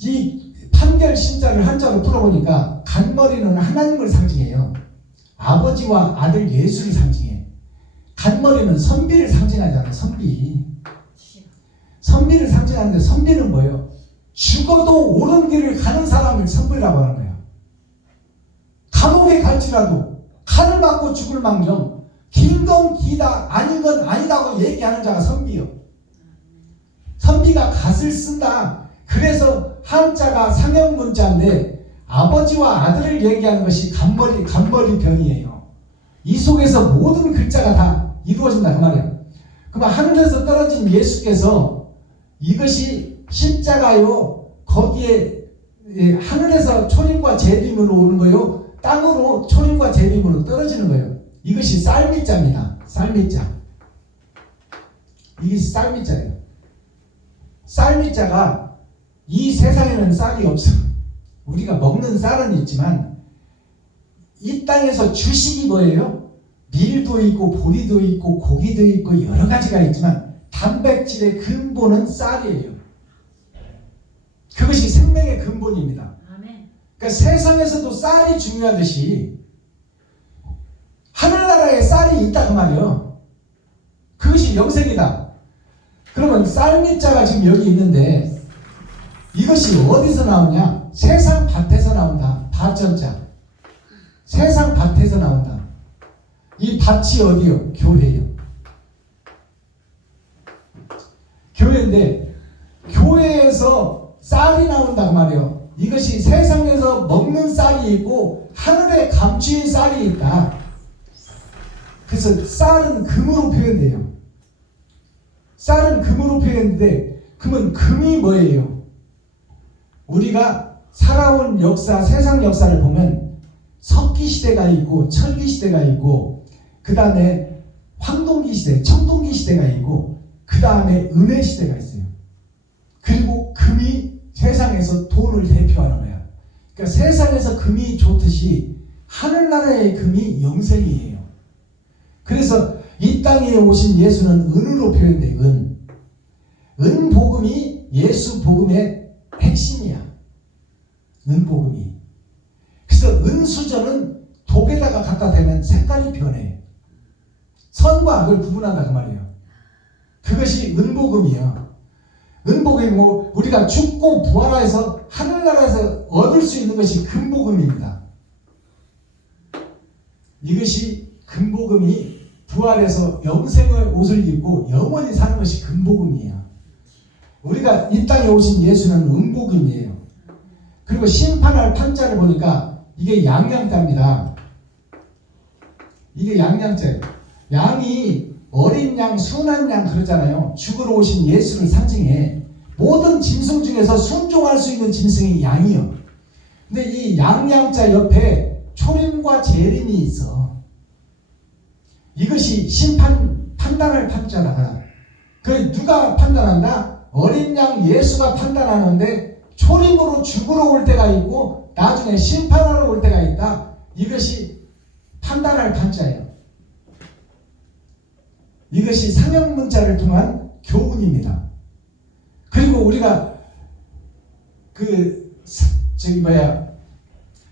이 판결 심자를 한자로 풀어보니까 간머리는 하나님을 상징해요. 아버지와 아들 예수를 상징해. 간머리는 선비를 상징하잖아요. 선비. 선비를 상징하는데 선비는 뭐예요? 죽어도 옳은 길을 가는 사람을 선비라고 하는 거야. 감옥에 갈지라도 칼을 맞고 죽을 망정 긴 건 기다 아닌 건 아니다고 얘기하는 자가 선비요. 선비가 갓을 쓴다. 그래서 한자가 상형문자인데 아버지와 아들을 얘기하는 것이 간머리 변이에요. 이 속에서 모든 글자가 다 이루어진다 그 말이에요. 그럼 하늘에서 떨어진 예수께서 이것이 십자가요. 거기에 하늘에서 초림과 재림으로 오는 거요. 땅으로 초림과 재림으로 떨어지는 거예요. 이것이 쌀미자입니다. 쌀미자. 이게 쌀미자예요. 쌀미자가 이 세상에는 쌀이 없어. 우리가 먹는 쌀은 있지만 이 땅에서 주식이 뭐예요? 밀도 있고 보리도 있고 고기도 있고 여러 가지가 있지만 단백질의 근본은 쌀이에요. 그것이 생명의 근본입니다. 그러니까 세상에서도 쌀이 중요하듯이 하늘나라에 쌀이 있다 그 말이에요. 그것이 영생이다. 그러면 쌀미자가 지금 여기 있는데 이것이 어디서 나오냐? 세상 밭에서 나온다. 밭전자. 세상 밭에서 나온다. 이 밭이 어디요? 교회예요. 교회인데 교회에서 쌀이 나온다 그 말이에요. 이것이 세상에서 먹는 쌀이 있고 하늘에 감추인 쌀이 있다. 그래서 쌀은 금으로 표현돼요. 쌀은 금으로 표현되는데 그러면 금이 뭐예요? 우리가 살아온 역사, 세상 역사를 보면 석기 시대가 있고 철기 시대가 있고 그 다음에 황동기 시대, 청동기 시대가 있고 그 다음에 은혜 시대가 있어요. 그리고 금이 세상에서 돈을 대표하는 거야. 그러니까 세상에서 금이 좋듯이 하늘나라의 금이 영생이에요. 그래서 이 땅에 오신 예수는 은으로 표현돼요. 은 복음이 예수 복음의 핵심이야. 은복음이. 그래서 은수저는 독에다가 갖다 대면 색깔이 변해. 선과 악을 구분한다 그 말이에요. 그것이 은복음이야. 은복음이 뭐 우리가 죽고 부활해서 하늘나라에서 얻을 수 있는 것이 금복음입니다. 이것이 금복음이 부활해서 영생의 옷을 입고 영원히 사는 것이 금복음이에요. 우리가 이 땅에 오신 예수는 은복음이에요. 그리고 심판할 판자를 보니까 이게 양양자입니다. 이게 양양자예요. 양이 어린 양, 순한 양 그러잖아요. 죽으러 오신 예수를 상징해. 모든 짐승 중에서 순종할 수 있는 짐승이 양이요. 근데 이 양양자 옆에 초림과 재림이 있어. 이것이 판단할 판자다. 그 누가 판단한다? 어린 양 예수가 판단하는데 초림으로 죽으러 올 때가 있고 나중에 심판하러 올 때가 있다. 이것이 판단할 판자예요. 이것이 상형문자를 통한 교훈입니다. 그리고 우리가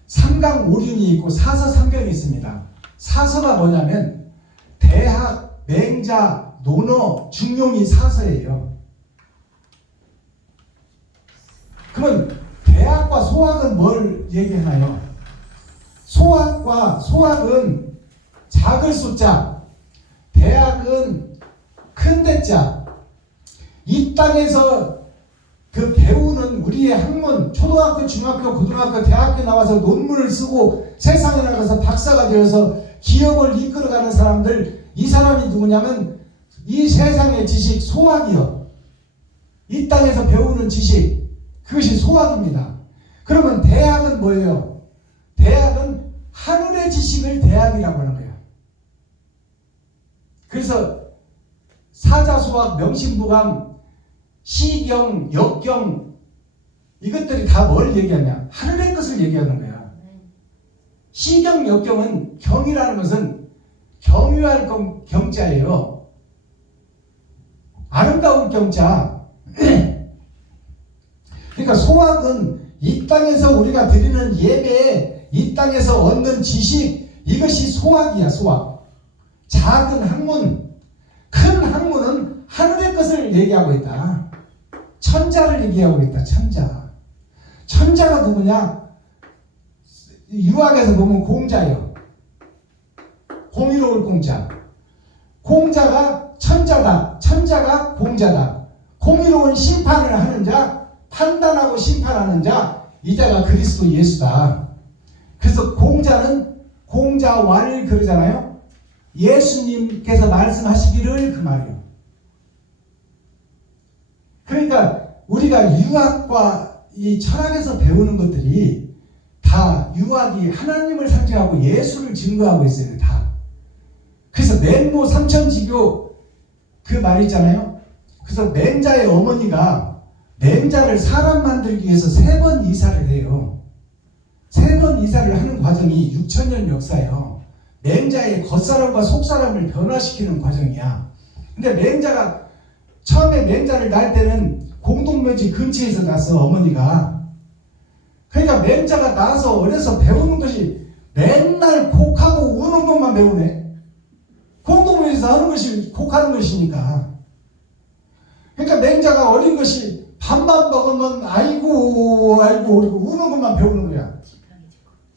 삼강오륜이 있고 사서삼경이 있습니다. 사서가 뭐냐면 대학, 맹자, 논어, 중용이 사서예요. 그러면 대학과 소학은 뭘 얘기하나요? 소학은 작을 숫자, 대학은 큰 대자. 이 땅에서 그 배우는 우리의 학문, 초등학교, 중학교, 고등학교, 대학교 나와서 논문을 쓰고 세상에 나가서 박사가 되어서 기업을 이끌어가는 사람들, 이 사람이 누구냐면 이 세상의 지식, 소학이요. 이 땅에서 배우는 지식, 그것이 소학입니다. 그러면 대학은 뭐예요? 대학은 하늘의 지식을 대학이라고 하는 거예요. 그래서 사자소학, 명심부감, 시경, 역경 이것들이 다 뭘 얘기하냐? 하늘의 것을 얘기하는 거야. 시경, 역경은 경이라는 것은 경유할 경자예요. 아름다운 경자. 그러니까 소학은 이 땅에서 우리가 드리는 예배, 이 땅에서 얻는 지식, 이것이 소학이야. 소학. 작은 학문, 큰 학문은 하늘의 것을 얘기하고 있다. 천자를 얘기하고 있다. 천자가 누구냐? 유학에서 보면 공자예요. 공의로울 공자. 공자가 천자다. 천자가 공자다. 공의로운 심판을 하는 자, 판단하고 심판하는 자, 이 자가 그리스도 예수다. 그래서 공자는 공자왈 그러잖아요. 예수님께서 말씀하시기를 그 말이에요. 그러니까 우리가 유학과 이 철학에서 배우는 것들이 다 유학이 하나님을 상징하고 예수를 증거하고 있어요. 다. 그래서 맹모 삼천지교 그 말 있잖아요. 그래서 맹자의 어머니가 맹자를 사람 만들기 위해서 3번 이사를 해요. 3번 이사를 하는 과정이 6,000년 역사예요. 맹자의 겉사람과 속사람을 변화시키는 과정이야. 근데 맹자가 처음에 맹자를 낳을 때는 공동묘지 근처에서 낳았어. 어머니가. 그러니까 맹자가 나서 어려서 배우는 것이 맨날 곡하고 우는 것만 배우네. 공동묘지에서 하는 것이 곡하는 것이니까. 그러니까 맹자가 어린 것이 밥만 먹으면 아이고 그리고 우는 것만 배우는 거야.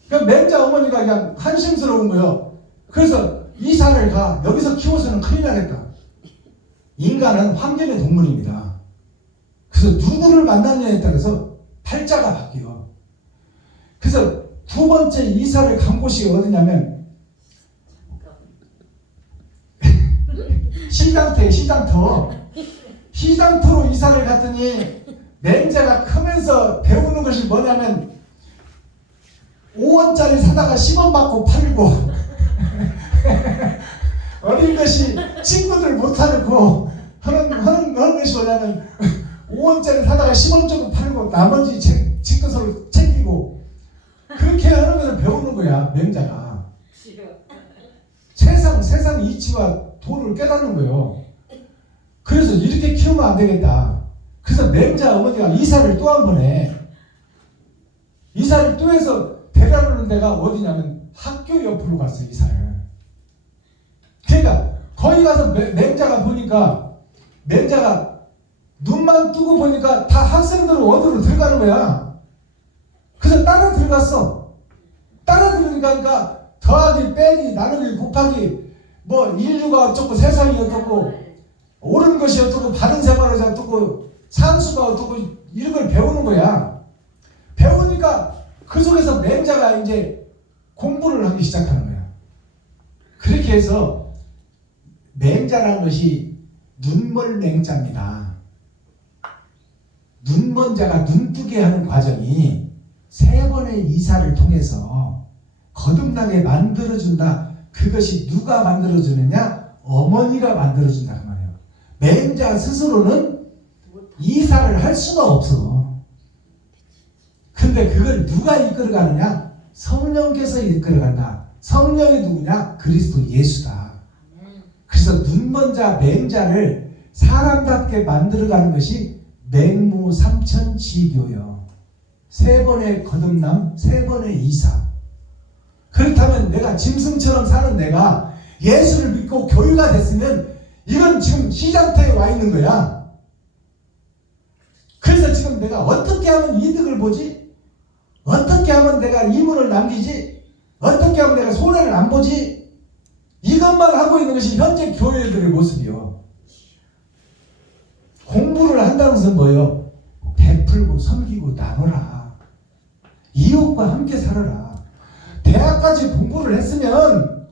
그러니까 맹자 어머니가 그냥 한심스러운 거예요. 그래서 이사를 가. 여기서 키워서는 큰일 나겠다. 인간은 환경의 동물입니다. 그래서 누구를 만났냐에 따라서 팔자가 바뀌어. 그래서 2번째 이사를 간 곳이 어디냐면 시장터로 이사를 갔더니 맹자가 크면서 배우는 것이 뭐냐면 5원짜리 사다가 10원 받고 팔고 어린 것이 친구들 못하고 하는 것이 뭐냐면 5원짜리 사다가 10원 정도 팔고 나머지 제 것으로 챙기고 그렇게 하는 것을 배우는 거야. 맹자가 세상 이치와 도를 깨닫는 거예요. 그래서 이렇게 키우면 안 되겠다. 그래서 맹자 어머니가 이사를 또 한 번 해. 이사를 또 해서 데려오는 데가 어디냐면 학교 옆으로 갔어요. 이사를. 그러니까 거기 가서 맹자가 보니까 맹자가 눈만 뜨고 보니까 다 학생들은 어디로 들어가는 거야. 그래서 따라 들어갔어. 따라 들어가니까 더하기 빼기 나누기 곱하기 뭐 인류가 어쩌고 세상이 어쩌고 옳은 것이 어쩌고 바른 생활이 어쩌고 산수가 어쩌고 이런 걸 배우는 거야. 배우니까 그 속에서 맹자가 이제 공부를 하기 시작하는 거야. 그렇게 해서 맹자라는 것이 눈멀 맹자입니다. 눈먼 자가 눈뜨게 하는 과정이 3번의 이사를 통해서 거듭나게 만들어준다. 그것이 누가 만들어주느냐? 어머니가 만들어준다 그 말이에요. 맹자 스스로는 이사를 할 수가 없어. 근데 그걸 누가 이끌어가느냐? 성령께서 이끌어간다. 성령이 누구냐? 그리스도 예수다. 그래서 눈먼 자 맹자를 사람답게 만들어가는 것이 맹모 삼천지교요. 3번의 거듭남, 3번의 이사. 그렇다면 내가 짐승처럼 사는 내가 예수를 믿고 교회가 됐으면 이건 지금 시장터에 와 있는 거야. 그래서 지금 내가 어떻게 하면 이득을 보지? 어떻게 하면 내가 이문을 남기지? 어떻게 하면 내가 손해를 안 보지? 이것만 하고 있는 것이 현재 교회들의 모습이요. 공부를 한다는 것은 뭐예요? 베풀고 섬기고 나누라. 이웃과 함께 살아라. 대학까지 공부를 했으면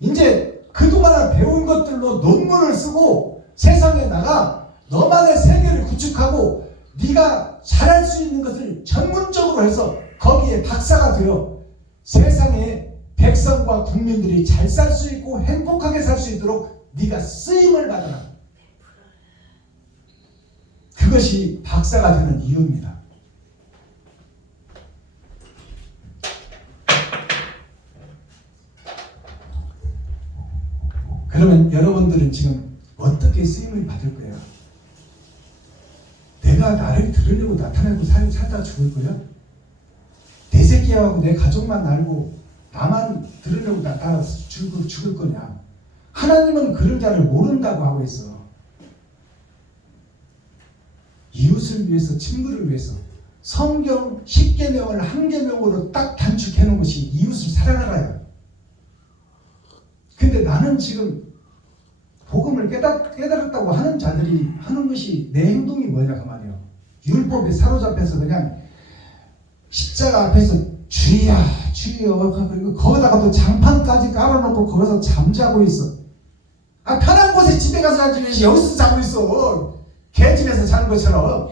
이제 그동안 배운 것들로 논문을 쓰고 세상에 나가 너만의 세계를 구축하고 네가 잘할 수 있는 것을 전문적으로 해서 거기에 박사가 되어 세상에 백성과 국민들이 잘 살 수 있고 행복하게 살 수 있도록 네가 쓰임을 받아라. 그것이 박사가 되는 이유입니다. 그러면 여러분들은 지금 어떻게 쓰임을 받을 거예요? 내가 나를 들으려고 나타내고 살다 죽을 거야? 내 새끼하고 내 가족만 알고 나만 들으려고 나타나 죽을 거냐? 하나님은 그런 자를 모른다고 하고 있어. 이웃을 위해서, 친구를 위해서 성경 10계명을 한 계명으로 딱 단축해 놓은 것이 이웃을 사랑하라요. 근데 나는 지금 복음을 깨달았다고 하는 자들이 하는 것이 내 행동이 뭐냐 그 말이에요. 율법에 사로잡혀서 그냥 십자가 앞에서 주여 주여 그리고 거기다가 또 장판까지 깔아놓고 거기서 잠자고 있어. 아 편한 곳에 집에 가서 자지 왜 여기서 자고 있어. 개집에서 자는 것처럼.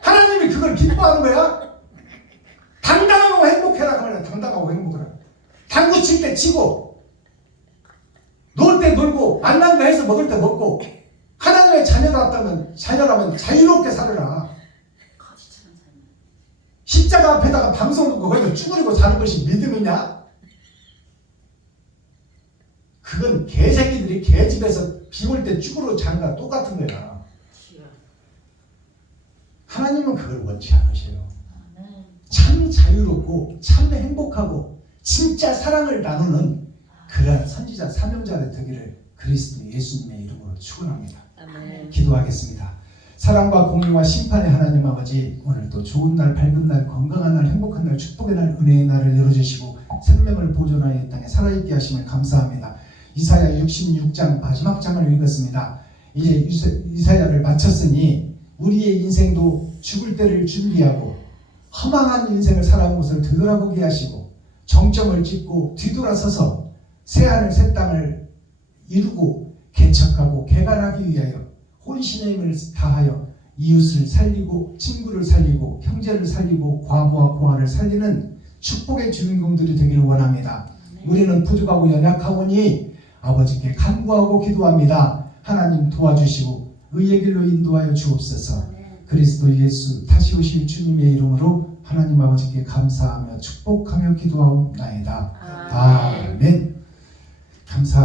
하나님이 그걸 기뻐하는 거야. 당당하고 행복해라 그 말이야. 당당하고 행복해라. 당구 칠 때 치고 놀 때 놀고 만난 거 해서 먹을 때 먹고 하나님의 자녀라면 자유롭게 살아라. 십자가 앞에다가 방송 놓고 거기서 쭈그리고 사는 것이 믿음이냐? 그건 개새끼들이 개집에서 비 올 때 쭈그리고 자는 거랑 똑같은 거야. 하나님은 그걸 원치 않으셔요. 참 자유롭고 참 행복하고 진짜 사랑을 나누는 그러한 선지자 사명자가 되기를 그리스도 예수님의 이름으로 축원합니다. 기도하겠습니다. 사랑과 공의와 심판의 하나님 아버지, 오늘도 좋은 날, 밝은 날, 건강한 날, 행복한 날, 축복의 날, 은혜의 날을 열어주시고 생명을 보존하여 이 땅에 살아있게 하심을 감사합니다. 이사야 66장 마지막 장을 읽었습니다. 이제 이사야를 마쳤으니 우리의 인생도 죽을 때를 준비하고 허망한 인생을 살아온 것을 되돌아보게 하시고 정점을 찍고 뒤돌아서서 새하늘 새 땅을 이루고 개척하고 개간하기 위하여 혼신의 힘을 다하여 이웃을 살리고 친구를 살리고 형제를 살리고 과부와 고아를 살리는 축복의 주인공들이 되기를 원합니다. 우리는 부족하고 연약하오니 아버지께 간구하고 기도합니다. 하나님 도와주시고 의의 길로 인도하여 주옵소서. 그리스도 예수 다시 오실 주님의 이름으로 하나님 아버지께 감사하며 축복하며 기도하옵나이다. 아멘. 감사.